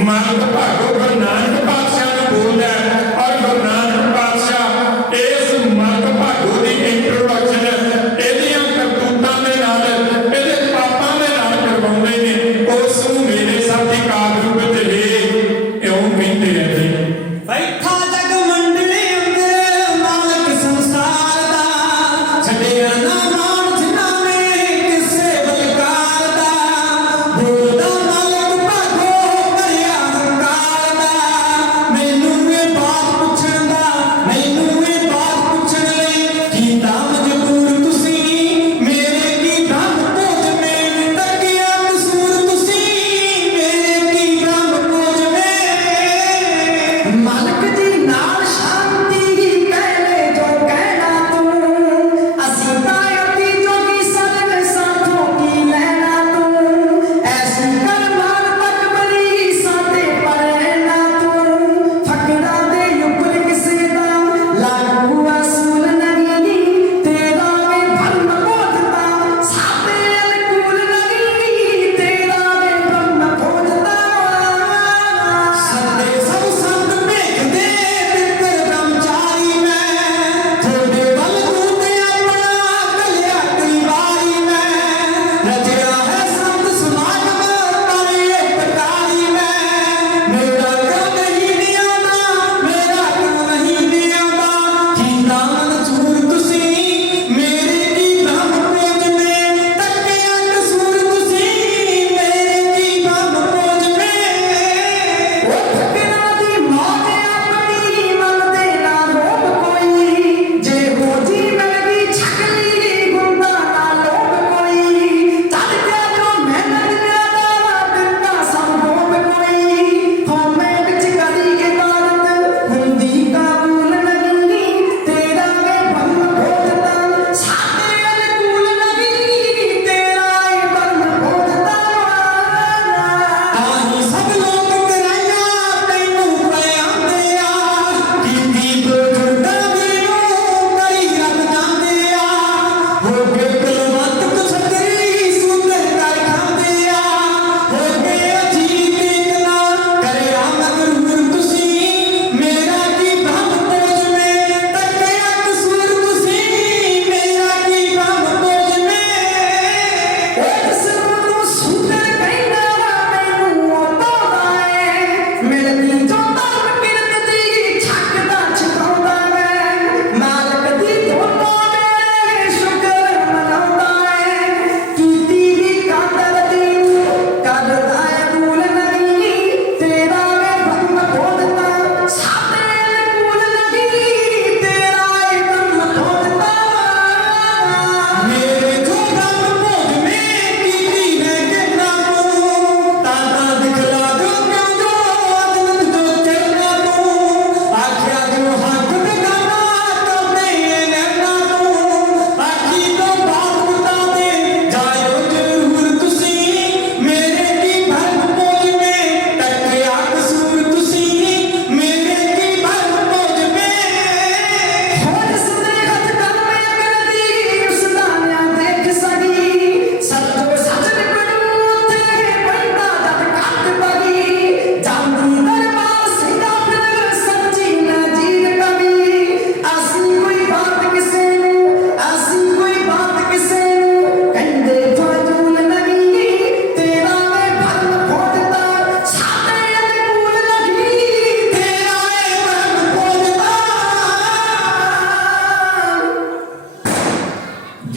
मर्ग भागो गुरु नानक पातशाह नूं बोलदा है, और गुरु नानक पातशाह इस मर्ग भागो दी इंट्रोडक्शन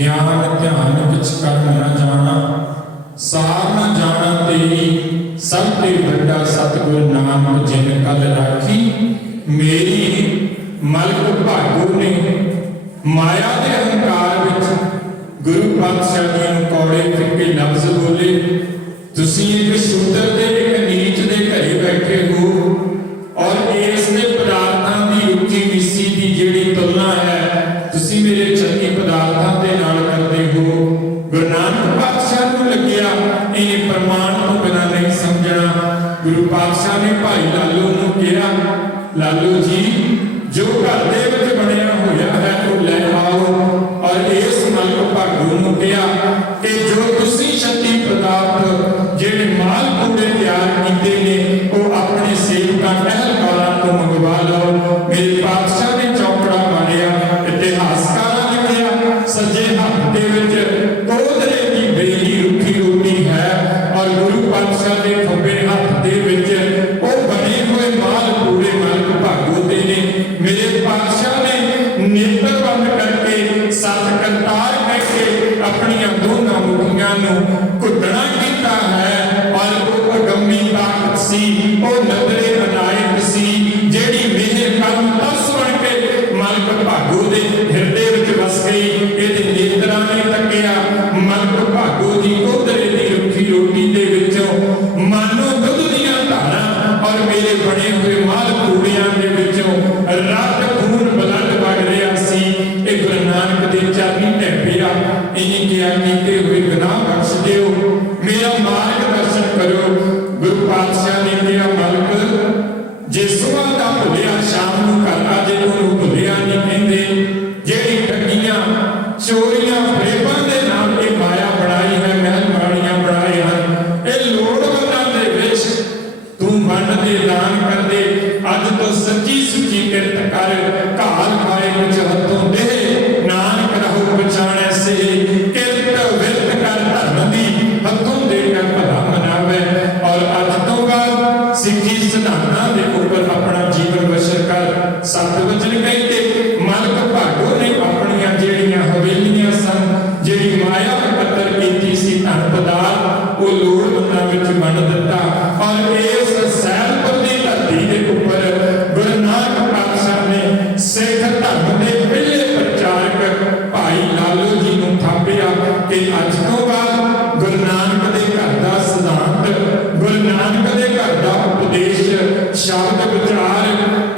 ਗਿਆਨ ਧਿਆਨ ਵਿੱਚ ਕਰਮ ਨਾ ਜਾਣਾ, ਸਾਰ ਨਾ ਜਾਣਾ ਤੇਰੀ, ਸਭ ਤੇ ਵੱਡਾ ਸਤਿਗੁਰ ਨਾਮ ਜਿਨ ਕਲ ਰਾਖੀ। ਮੇਰੀ ਮਲਕ ਭਾਗੋ ਨੇ ਮਾਇਆ ਦੇ ਅਹੰਕਾਰ ਵਿੱਚ ਗੁਰੂ ਪਾਤਸ਼ਾਹ ਜੀ ਨੂੰ ਕੌੜੇ ਫਿੱਕੇ ਲਫ਼ਜ਼ ਬੋਲੇ। ਤੁਸੀਂ ਇੱਕ ਸ਼ੂਦਰ ਦੇ ਇੱਕ ਨੀਚ ਦੇ ਘਰੇ ਬੈਠੇ ਹੋ ਔਰ ਇਸ ਦੇ ਪਦਾਰਥਾਂ ਦੀ ਉੱਚੀ ਨੀਚੀ ਦੀ ਜਿਹੜੀ ਤੁਲਨਾ ਹੈ ਤੁਸੀਂ ਮੇਰੇ ਚੰਗੇ ਪਦਾਰਥਾਂ ਦੇ ਨਾਲ ਕਰਦੇ ਹੋ। ਗੁਰੂ ਨਾਨਕ ਪਾਤਸ਼ਾਹ ਨੂੰ ਲੱਗਿਆ ਇਹ ਪ੍ਰਮਾਣ ਤੋਂ ਬਿਨਾਂ ਨਹੀਂ ਸਮਝਣਾ। ਗੁਰੂ ਪਾਤਸ਼ਾਹ ਨੇ ਭਾਈ ਲਾਲੋ ਨੂੰ ਕਿਹਾ, ਲਾਲੋ ਜੀ ਜੋ ਘਰ ਦੇ ਵਿੱਚ ਬਣਿਆ ਹੋਇਆ ਹੈ ਉਹ ਲੈ ਆਓ। ਔਰ ਇਸ ਮਲਕ ਭਾਗੂ ਨੂੰ ਕਿਹਾ ਕਿ ਜੋ ਤੁਸੀਂ ਸ਼ਕਤੀ ਪਦਾਰਥ ਜਿਹੜੇ ਮਾਲ ਪੂੜੇ ਤਿਆਰ ਕੀਤੇ ਨੇ ਉਹ ਆਪਣੇ ਸੇਵਕਾਂ ਪਹਿਲਕਾਰਾਂ ਤੋਂ ਮੰਗਵਾ ਲਓ। ਮੇਰੇ ਪਾਤਸ਼ਾਹ ਨੇ ਚੌਕੜਾ ਮਾਰਿਆ, ਇਤਿਹਾਸਕਾਰਾਂ ਨੇ ਕਿਹਾ ਸੱਜੇ ਹੱਥ ਦੇ ਵਿੱਚ ਕੋਦਰੇ ਦੀ ਬੇਲੀ ਰੁੱਖੀ ਰੋਟੀ ਹੈ ਔਰ ਗੁਰੂ ਪਾਤਸ਼ਾਹ ਦੇ ਖੱਬੇ ਹੱਥ ਦੇ ਵਿੱਚ ਉਹ ਬਣੇ ਹੋਏ ਮਾਲ ਪੂੜੇ ਮਲਕ ਭਾਗੂ ਦੇ ਨੇ। ਮੇਰੇ ਪਾਤਸ਼ਾਹ ਨੇ ਨੇਤਰ ਬੰਦ ਕਰਕੇ ਸਤ ਕਰਤਾਰ ਕਹਿ ਕੇ ਆਪਣੀਆਂ ਦੋਨਾਂ ਮੁਖੀਆਂ ਨੂੰ ਘੁੱਟਣਾ ਕੀਤਾ ਹੈ ਔਰ ਉਹ ਅਗੰਮੀ ਤਾਕਤ ਸੀ, ਉਹ ਨਦਰੇ ਅਨਾਇਤ ਸੀ ਜਿਹੜੀ ਮਿਹਰ ਕਰਮ ਤਰਸ ਬਣ ਕੇ ਮਲਕ ਭਾਗੂ ਦੇ ਹਿਰਦੇ ਵਿੱਚ ਵਸ ਗਈ। ਇਹਦੇ ਨੇਤਰਾਂ ਨੇ ਤੱਕਿਆ ਮਲਕ ਭਾਗੂ ਦੀ ਕੋਦਰੇ ਦੀ ਰੁੱਖੀ ਰੋਟੀ ਦੇ ਵਿੱਚੋਂ ਮਾਨੋ ਦੁੱਧ ਦੀਆਂ ਧਾਰਾਂ ਔਰ ਮੇਰੇ ਬਣੇ ਹੋਏ ਮਾਲ ਪੂੜਿਆਂ ਦੇ ਵਿੱਚੋਂ ਰੱਤ ਖੂਨ ਬਲੱਡ ਵਗ ਰਿਹਾ ਸੀ। ਇਹ ਗੁਰੂ ਨਾਨਕ ਦੇ ਚਰਨੀ ਢਹਿ ਇਹ ਕਿਹਾ ਕੀਤੇ ਹੋਏ ਗੁਨਾਹ ਬਖਸ਼ ਦਿਓ, ਮੇਰਾ ਮਾਰਗ ਦਰਸ਼ਨ ਕਰੋ। ਗੁਰੂ ਪਾਤਸ਼ਾਹ ਨੇ ਕਿਹਾ ਮਲਕ ਜੇ ਸੁਬਾਹ ਦਾ ਭੁੱਲਿਆ ਸ਼ਾਮ ਨੂੰ ਘਰ ਆ ਜੇ ਉਹਨੂੰ ਭੁੱਲਿਆ ਨਹੀਂ ਕਹਿੰਦੇ। ਜਿਹੜੀ ਠੱਗੀਆਂ ਚੋਰੀਆਂ ਫਰੇਬਾਂ ਦੇ ਨਾਲ ਇਹ ਮਾਇਆ ਬਣਾਈ ਹੈ, ਮਹਿਲ ਮਾੜੀਆਂ ਬਣਾਏ ਹਨ, ਇਹ ਲੋੜਵੰਦਾਂ ਦੇ ਵਿੱਚ ਤੂੰ ਵੰਡ ਦੇ ਦਾਨ ਕਰਦੇ। ਅੱਜ ਤੋਂ ਸੱਚੀ ਸੁੱਚੀ ਕਿਰਤ ਕਰ, ਘਾਲ ਖਾਏ ਕੁਝ ਹੱਥੋਂ ਦੇ, ਨਾਨਕ ਰਹੋ ਪਛਾਣੈ ਸੇ। ਕਿਰਤ ਵਿਰਤ ਕਰ ਧਰਮ ਦੀ, ਹੱਥੋਂ ਦੇ ਕਰ ਭਲਾ ਮਨਾਵੇ। ਔਰ ਅੱਜ ਤੋਂ ਬਾਅਦ ਸਿੱਖੀ ਸਿਧਾਂਤਾਂ ਦੇ ਉੱਪਰ ਆਪਣਾ ਜੀਵਨ ਬਸ਼ਰ ਕਰ। ਸਤ ਵਚਨ ਕਹਿੰਦੇ ਮਲਕ ਭਾਗੋ ਨੇ ਆਪਣੀਆਂ ਜਿਹੜੀਆਂ ਹਵੇਲੀਆਂ ਸਨ, ਜਿਹੜੀ ਮਾਇਆ ਇਕੱਤਰ ਕੀਤੀ ਸੀ ਧਨ ਪਦਾਰਥ, ਉਹ ਲੋੜਵੰਦਾਂ ਵਿੱਚ ਵੰਡ ਦਿੱਤਾ। ਔਰ ਇਸ ਸੈਲਪੁਰ ਦੀ ਧਰਤੀ ਦੇ ਉੱਪਰ ਗੁਰੂ ਨਾਨਕ ਪਾਤਸ਼ਾਹ ਨੇ ਸਿੱਖ ਧਰਮ ਦੇ ਪਹਿਲੇ ਪ੍ਰਚਾਰਕ ਭਾਈ ਲਾਲੋ ਜੀ ਨੂੰ ਥਾਪਿਆ ਕਿ ਅੱਜ ਤੋਂ ਬਾਅਦ ਗੁਰੂ ਨਾਨਕ ਦੇ ਘਰ ਦਾ ਸਿਧਾਂਤ, ਗੁਰੂ ਨਾਨਕ ਦੇ ਘਰ ਦਾ ਉਪਦੇਸ਼, ਸ਼ਬਦ ਵਿਚਾਰ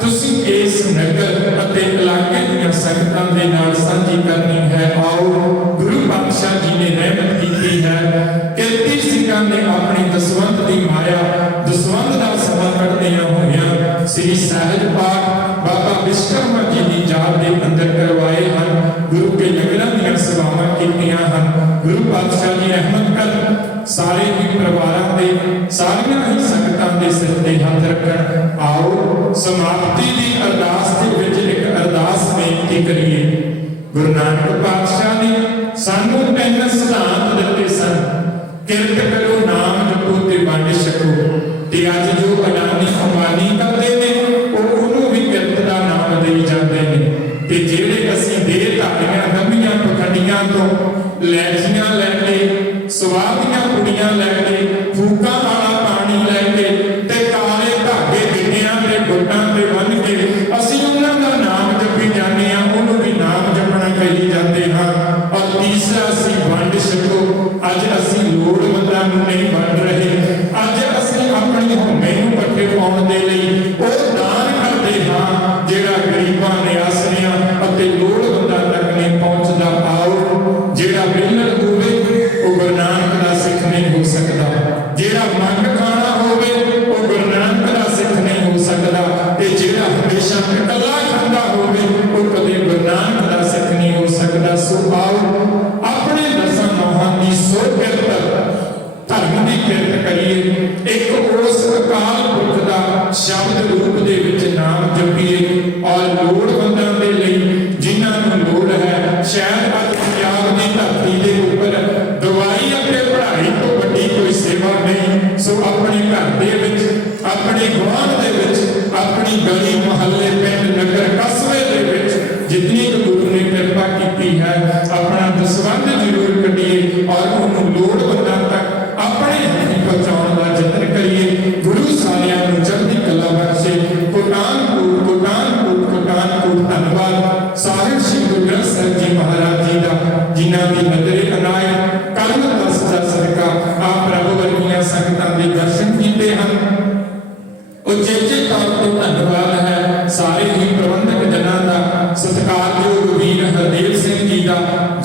ਤੁਸੀਂ ਇਸ ਨਗਰ ਅਤੇ ਇਲਾਕੇ ਦੀਆਂ ਸੰਗਤਾਂ ਦੇ ਨਾਲ ਸਾਂਝੀ ਕਰਨੀ ਹੈ। ਆਓ ਗੁਰੂ ਪਾਤਸ਼ਾਹ ਜੀ ਨੇ ਰਹਿਮਤ ਕੀਤੀ ਹੈ। ਕਿਰਤੀ ਸਿੰਘਾਂ ਨੇ ਆਪਣੀ ਦਸਵੰਧ ਦੀ ਮਾਇਆ, ਦਸਵੰਧ ਦਾ ਸਮਾਂ ਕੱਢਦਿਆਂ ਹੋਇਆਂ ਸ੍ਰੀ ਸਹਿਜ ਪਾਠ ਬਾਬਾ ਵਿਸ਼ਵਕਰਮਾ ਜੀ ਦੀ ਯਾਦ ਦੇ ਅੰਦਰ ਕਰਵਾਏ ਹਨ। ਗੁਰੂ ਕੇ ਲੰਗਰਾਂ ਦੀਆਂ ਸੇਵਾਵਾਂ ਕੀਤੀਆਂ ਹਨ। ਗੁਰੂ ਪਾਤਸ਼ਾਹ ਜੀ ਰਹਿਮਤ ਕਰਨ, ਸਾਰੇ ਹੀ ਪਰਿਵਾਰਾਂ ਦੇ, ਸਾਰੀਆਂ ਹੀ ਸੰਗਤਾਂ ਦੇ ਸਿਰ ਤੇ ਹੱਥ ਰੱਖਣ। ਆਓ ਸਮਾਪਤੀ ਦੀ ਅਰਦਾਸ ਦੇ ਵਿੱਚ ਇੱਕ ਅਰਦਾਸ ਬੇਨਤੀ ਕਰੀਏ। ਗੁਰੂ ਨਾਨਕ ਪਾਤਸ਼ਾਹ ਨੇ ਸਾਨੂੰ 3 ਸਿਧਾਂਤ ਦਿੱਤੇ ਸਨ, ਕਿਰਤ ਕਰੋ, ਨਾਮ ਜਪੋ ਤੇ ਵੰਡ ਛਕੋ। ਤੇ ਅੱਜ ਜੋ ਅਡਾਨੀ ਅੰਬਾਨੀ ਕਰਦੇ ਨੇ ਉਹ ਉਹਨੂੰ ਵੀ ਕਿਰਤ ਦਾ ਨਾਮ ਦੇਈ ਜਾਂਦੇ ਨੇ। ਤੇ ਜਿਹੜੇ ਅਸੀਂ ਦੇਹ ਧਾਰੀਆਂ ਦੰਮੀਆਂ ਪਖੰਡੀਆਂ ਤੋਂ ਲੈਜੀਆਂ ਲੈ ਕੇ, ਸਵਾਦ ਦੀਆਂ ਕੁੜੀਆਂ ਲੈ ਕੇ, ਫੂਕਾਂ ਵਾਲਾ ਪਾਣੀ ਲੈ ਕੇ ਤੇ ਕਾਲੇ ਧਾਗੇ ਗਿੱਟਿਆਂ ਦੇ ਗੁੱਟਾਂ ਤੇ ਬੰਨ੍ਹ ਕੇ ਅਸੀਂ ਉਹਨਾਂ ਦਾ ਨਾਮ ਜਪੀ ਜਾਂਦੇ ਹਾਂ, ਉਹਨੂੰ ਵੀ ਨਾਮ ਜਪਣਾ ਕਹੀ ਜਾਂਦੇ ਹਾਂ। ਔਰ ਤੀਸਰਾ ਅਸੀਂ ਵੰਡ ਛਕੋ। ਅੱਜ ਅਸੀਂ ਲੋੜਵੰਦਾਂ ਨੂੰ ਨਹੀਂ ਵੰਡ ਰਹੇ, ਅੱਜ ਅਸੀਂ ਆਪਣੀ ਹਉਮੈ ਨੂੰ ਪੱਠੇ ਪਾਉਣ ਦੇ ਲਈ ਉਹ ਦਾਨ ਕਰਦੇ ਹਾਂ ਜਿਹੜਾ ਗਰੀਬਾਂ, ਨਿਆਸਰਿਆਂ ਅਤੇ ਲੋੜਵੰਦਾਂ ਤੱਕ ਨਹੀਂ ਪਹੁੰਚਦਾ। ਆਓ ਜਿਹੜਾ ਵਿਹਲੜ ਹੋਵੇ ਉਹ ਗੁਰੂ ਨਾਨਕ ਦਾ ਸਿੱਖ ਨਹੀਂ ਹੋ ਸਕਦਾ, ਜਿਹੜਾ ਮੰਗ ਖਾਣਾ ਹੋਵੇ ਉਹ ਗੁਰੂ ਨਾਨਕ ਦਾ ਸਿੱਖ ਨਹੀਂ ਹੋ ਸਕਦਾ, ਤੇ ਜਿਹੜਾ ਹਮੇਸ਼ਾ ਇਕੱਲਾ ਖਾਂਦਾ ਹੋਵੇ ਉਹ ਕਦੇ ਗੁਰੂ ਨਾਨਕ ਦਾ ਸਿੱਖ ਨਹੀਂ ਹੋ ਸਕਦਾ। ਸੋ ਆਓ ਆਪਣੇ ਦਸਾਂ ਨੌਹਾਂ ਦੀ ਸੋ ਕਿਰਤ, ਧਰਮ ਦੀ ਕਿਰਤ ਕਰੀਏ। ਇੱਕ ਉਸ ਅਕਾਲ ਪੁਰਖ ਦਾ ਸ਼ਬਦ ਰੂਪ ਦੇ ਵਿੱਚ ਨਾਮ ਜਪੀਏ ਔਰ ਲੋੜਵੰਦਾਂ ਦੇ ਲਈ, ਜਿਨ੍ਹਾਂ ਨੂੰ ਲੋੜ ਹੈ। ਸ਼ਾਇਦ ਅੱਜ ਪੰਜਾਬ ਦੀ ਧਰਤੀ ਦੇ ਉੱਪਰ ਦਵਾਈ ਅਤੇ ਪੜ੍ਹਾਈ ਤੋਂ ਵੱਡੀ ਕੋਈ ਸੇਵਾ ਨਹੀਂ। ਸੋ ਆਪਣੇ ਘਰ ਦੇ ਵਿੱਚ, ਆਪਣੇ ਗੁਆਂਢ ਦੇ ਵਿੱਚ, ਆਪਣੀ ਗਲੀ ਮੁਹੱਲੇ, ਪਿੰਡ, ਨਗਰ, ਕਸਬੇ ਦੇ ਵਿੱਚ ਜਿਤਨੀ ਕੁ ਗੁਰੂ ਨੇ ਕਿਰਪਾ ਕੀਤੀ ਹੈ, ਆਪਣਾ ਦਸਵੰਧ ਕੱਢੀਏ ਔਰ ਉਹਨੂੰ ਲੋੜਵੰਦਾਂ ਤੱਕ ਆਪਣੇ ਹੱਥੀਂ ਪਹੁੰਚਾਉਣ ਦਾ ਯਤਨ ਕਰੀਏ। ਗੁਰੂ ਸਾਰਿਆਂ ਨੂੰ ਚੜ੍ਹਦੀ ਕਲਾ ਬਖਸ਼ੇ। ਕੋਟਾਨਕੋਟ ਕੋਟਾਨਕੋਟ ਕੋਟਾਨਕੋਟ। ਧੰਨਵਾਦ ਸਾਹਿਬ ਸ੍ਰੀ ਗੁਰੂ ਗ੍ਰੰਥ ਸਾਹਿਬ ਜੀ ਮਹਾਰਾਜ ਜੀ ਦਾ, ਜਿਨ੍ਹਾਂ ਦੀ ਨਜ਼ਰੇ ਅਨਾਇਤ ਕਰਮ ਦਸ ਦਾ ਸਦਕਾ ਆਪ ਰੱਬ ਵਰਗੀਆਂ ਸੰਗਤਾਂ ਦੇ ਦਰਸ਼ਨ ਕੀਤੇ ਹਨ। ਉਚੇਚੇ ਤੌਰ ਤੇ ਧੰਨਵਾਦ ਹੈ ਸਾਰੇ ਹੀ ਪ੍ਰਬੰਧਕ ਜਨਾਂ ਦਾ, ਸਤਿਕਾਰਯੋਗ ਵੀਰ ਹਰਦੇਵ ਸਿੰਘ ਜੀ ਦਾ,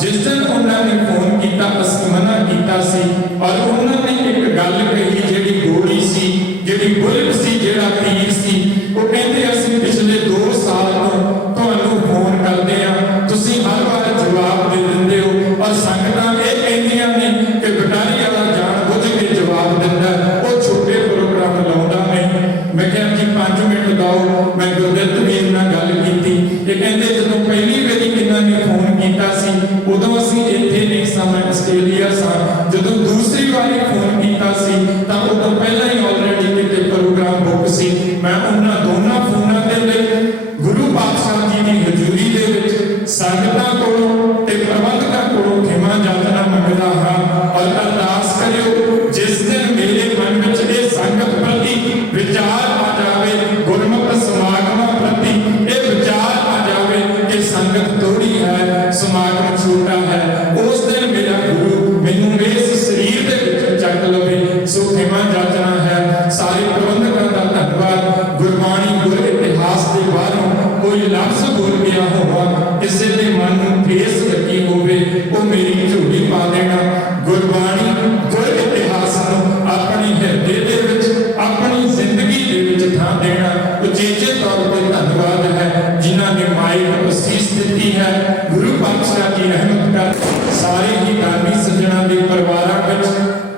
ਜਿਸ ਦਿਨ ਉਹਨਾਂ ਨੇ ਫੋਨ ਕੀਤਾ ਅਸੀਂ ਮਨਾ ਕੀਤਾ ਸੀ ਔਰ ਉਹਨਾਂ ਨੇ ਇੱਕ ਗੱਲ ਕਹੀ ਜਿਹੜੀ ਗੋਲੀ ਸੀ, ਜਿਹੜੀ ਬੁਲਟ ਸੀ, ਜਿਹੜਾ ਤੀਰ ਸੀ। ਉਹ ਕਹਿੰਦੇ ਅਸੀਂ ਪਿਛਲੇ 2 ਸਾਲ ਤੋਂ ਤੁਹਾਨੂੰ ਫੋਨ ਕਰਦੇ ਆ, ਤੁਸੀਂ ਹਰ ਵਾਰ ਜਵਾਬ ਦੇ ਦਿੰਦੇ ਹੋ ਔਰ ਸੰਗਤਾਂ ਇਹ ਕਹਿੰਦੀਆਂ ਨੇ ਕਿ ਬਟਾਲੀ ਵਾਲਾ ਜਾਣ ਬੁੱਝ ਕੇ ਜਵਾਬ ਦਿੰਦਾ, ਉਹ ਛੋਟੇ ਪ੍ਰੋਗਰਾਮ ਲਾਉਂਦਾ ਨਹੀਂ। ਮੈਂ ਕਿਹਾ ਜੀ 5 ਮਿੰਟ ਦਿਓ। ਮੈਂ ਗੁਰਦਿੱਤ ਵੀਰ ਨਾਲ ਗੱਲ ਕੀਤੀ, ਇਹ ਕਹਿੰਦੇ ਜਦੋਂ ਪਹਿਲੀ ਵਾਰੀ ਇਹਨਾਂ ਨੇ ਫੋਨ ਕੀਤਾ ਸੀ ਉਦੋਂ ਅਸੀਂ ਇੱਥੇ ਨਹੀਂ ਸਾਂ, ਮੈਂ ਆਸਟ੍ਰੇਲੀਆ ਸਾਂ। ਜਦੋਂ ਦੂਸਰੀ ਵਾਰੀ ਫੋਨ ਕੀਤਾ ਸੀ ਤਾਂ ਉਦੋਂ ਪਹਿਲਾਂ ਹੀ ਆਲਰੇਡੀ ਕਿਤੇ ਪ੍ਰੋਗਰਾਮ ਬੁੱਕ ਸੀ। ਮੈਂ ਉਹਨਾਂ ਦੋਨਾਂ ਫੋਨਾਂ ਦੇ ਲਈ ਗੁਰੂ ਪਾਤਸ਼ਾਹ ਜੀ ਦੀ ਹਜ਼ੂਰੀ ਦੇ ਵਿੱਚ ਸੰਗਤਾਂ ਕੋਲੋਂ ਤੇ ਪ੍ਰਬੰਧਕਾਂ ਕੋਲੋਂ ਖਿਮਾ ਜਾਚਨਾ ਮੰਗਦਾ ਹਾਂ ਔਰ ਅਰਦਾਸ ਕਰਿਓ ਜਿਸ ਦਿਨ ਮੇਰੇ ਮਨ ਵਿੱਚ ਇਹ ਸੰਗਤ ਪ੍ਰਤੀ ਵਿਚਾਰ ਆ ਜਾਵੇ, ਗੁਰਮਤਿ ਸਮਾਗਮਾਂ ਪ੍ਰਤੀ ਇਹ ਵਿਚਾਰ ਆ ਜਾਵੇ ਕਿ ਸੰਗਤ ਥੋੜੀ ਹੈ, ਸਮਾਗਮ ਛੋਟਾ ਹੈ, ਉਸ ਦਿਨ ਮੇਰਾ ਗੁਰੂ ਮੈਨੂੰ ਇਸ ਸਰੀਰ ਦੇ ਵਿੱਚ ਚੱਕ ਲਵੇ। ਸੋ ਖਿਮਾ ਜਾਚਨਾ ਹੈ। ਸਾਰੇ ਪ੍ਰਬੰਧਕਾਂ ਦਾ ਧੰਨਵਾਦ। ਗੁਰਬਾਣੀ ਗੁਰ ਇਤਿਹਾਸ ਦੇ ਬਾਹਰੋਂ ਕੋਈ ਲਫ਼ਜ਼ ਬੋਲ ਗਿਆ ਹੋਵਾ, ਕਿਸੇ ਦੇ ਮਨ ਨੂੰ ਠੇਸ ਲੱਗੀ ਹੋਵੇ, ਉਹ ਮੇਰੀ ਝੋਲੀ ਪਾ ਦੇਣਾ। ਗੁਰਬਾਣੀ ਗੁਰ ਇਤਿਹਾਸ ਨੂੰ ਆਪਣੇ ਹਿਰਦੇ ਦੇ ਵਿੱਚ, ਆਪਣੀ ਜ਼ਿੰਦਗੀ ਦੇ ਵਿੱਚ ਥਾਂ ਦੇਣਾ ਉਚੇਚੇ ਤੌਰ ਤੇ ਧੰਨਵਾਦ ਹੈ ਜਿਨ੍ਹਾਂ ਨੇ ਮਾਈਕ ਅਸੀਸ ਦਿੱਤੀ ਹੈ। ਗੁਰੂ ਪਾਤਸ਼ਾਹ ਜੀ ਰਹਿਮਤ ਕਰ ਸਾਰੇ ਹੀ ਦਾਨੀ ਸੱਜਣਾ ਦੇ ਪਰਿਵਾਰਾਂ ਵਿੱਚ,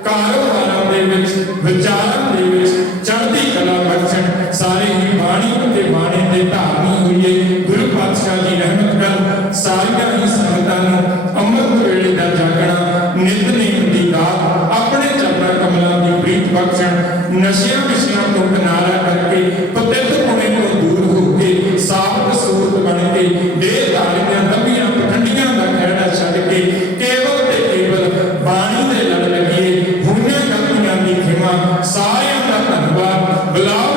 ਕਾਰੋਬਾਰਾਂ ਦੇ ਵਿੱਚ, ਵਿਚਾਰਾਂ ਦੇ ਵਿੱਚ ਚੜ੍ਹਦੀ ਕਲਾ ਬਖਸ਼ਣ। ਸਾਰੇ ਹੀ ਬਾਣੀ ਅਤੇ ਬਾਣੀ ਦੇ ਧਾਰਨੀ ਹੋਈਏ। ਗੁਰੂ ਪਾਤਸ਼ਾਹ ਜੀ ਰਹਿਮਤ ਕਰ ਸਾਰੀਆਂ ਹੀ ਸੰਗਤਾਂ ਨੂੰ ਅੰਮ੍ਰਿਤ ਵੇਲੇ ਦਾ ਜਾਗਣਾ, ਨਿਤਨੇਮ ਦੀ ਦਾਤ ਆਪਣੇ ਚਰਨਾਂ ਕਮਲਾਂ ਦੀ ਪ੍ਰੀਤ ਬਖਸ਼ਣ। ਨਸ਼ਿਆਂ ਵਿਸ਼ਿਆਂ ਤੋਂ ਕਿਨਾਰਾ ਕਰਕੇ ਪਤਿਤ ਹੋਣੇ ਤੋਂ ਦੂਰ ਹੋ ਕੇ ਸਾਫ ਸੂਰਤ ਬਣ ਕੇ ਦੇਹ ਧਾਰੀਆਂ ਦੰਬੀਆਂ ਪਖੰਡੀਆਂ ਦਾ ਖਹਿੜਾ ਛੱਡ ਕੇ ਕੇਵਲ ਤੇ ਕੇਵਲ ਬਾਣੀ ਦੇ ਲੜ ਲੱਗੀਏ। ਹੋਈਆਂ ਗਲਤੀਆਂ ਦੀ ਖਿਮਾ। ਸਾਰਿਆਂ ਦਾ ਧੰਨਵਾਦ। ਬੁਲਾਓ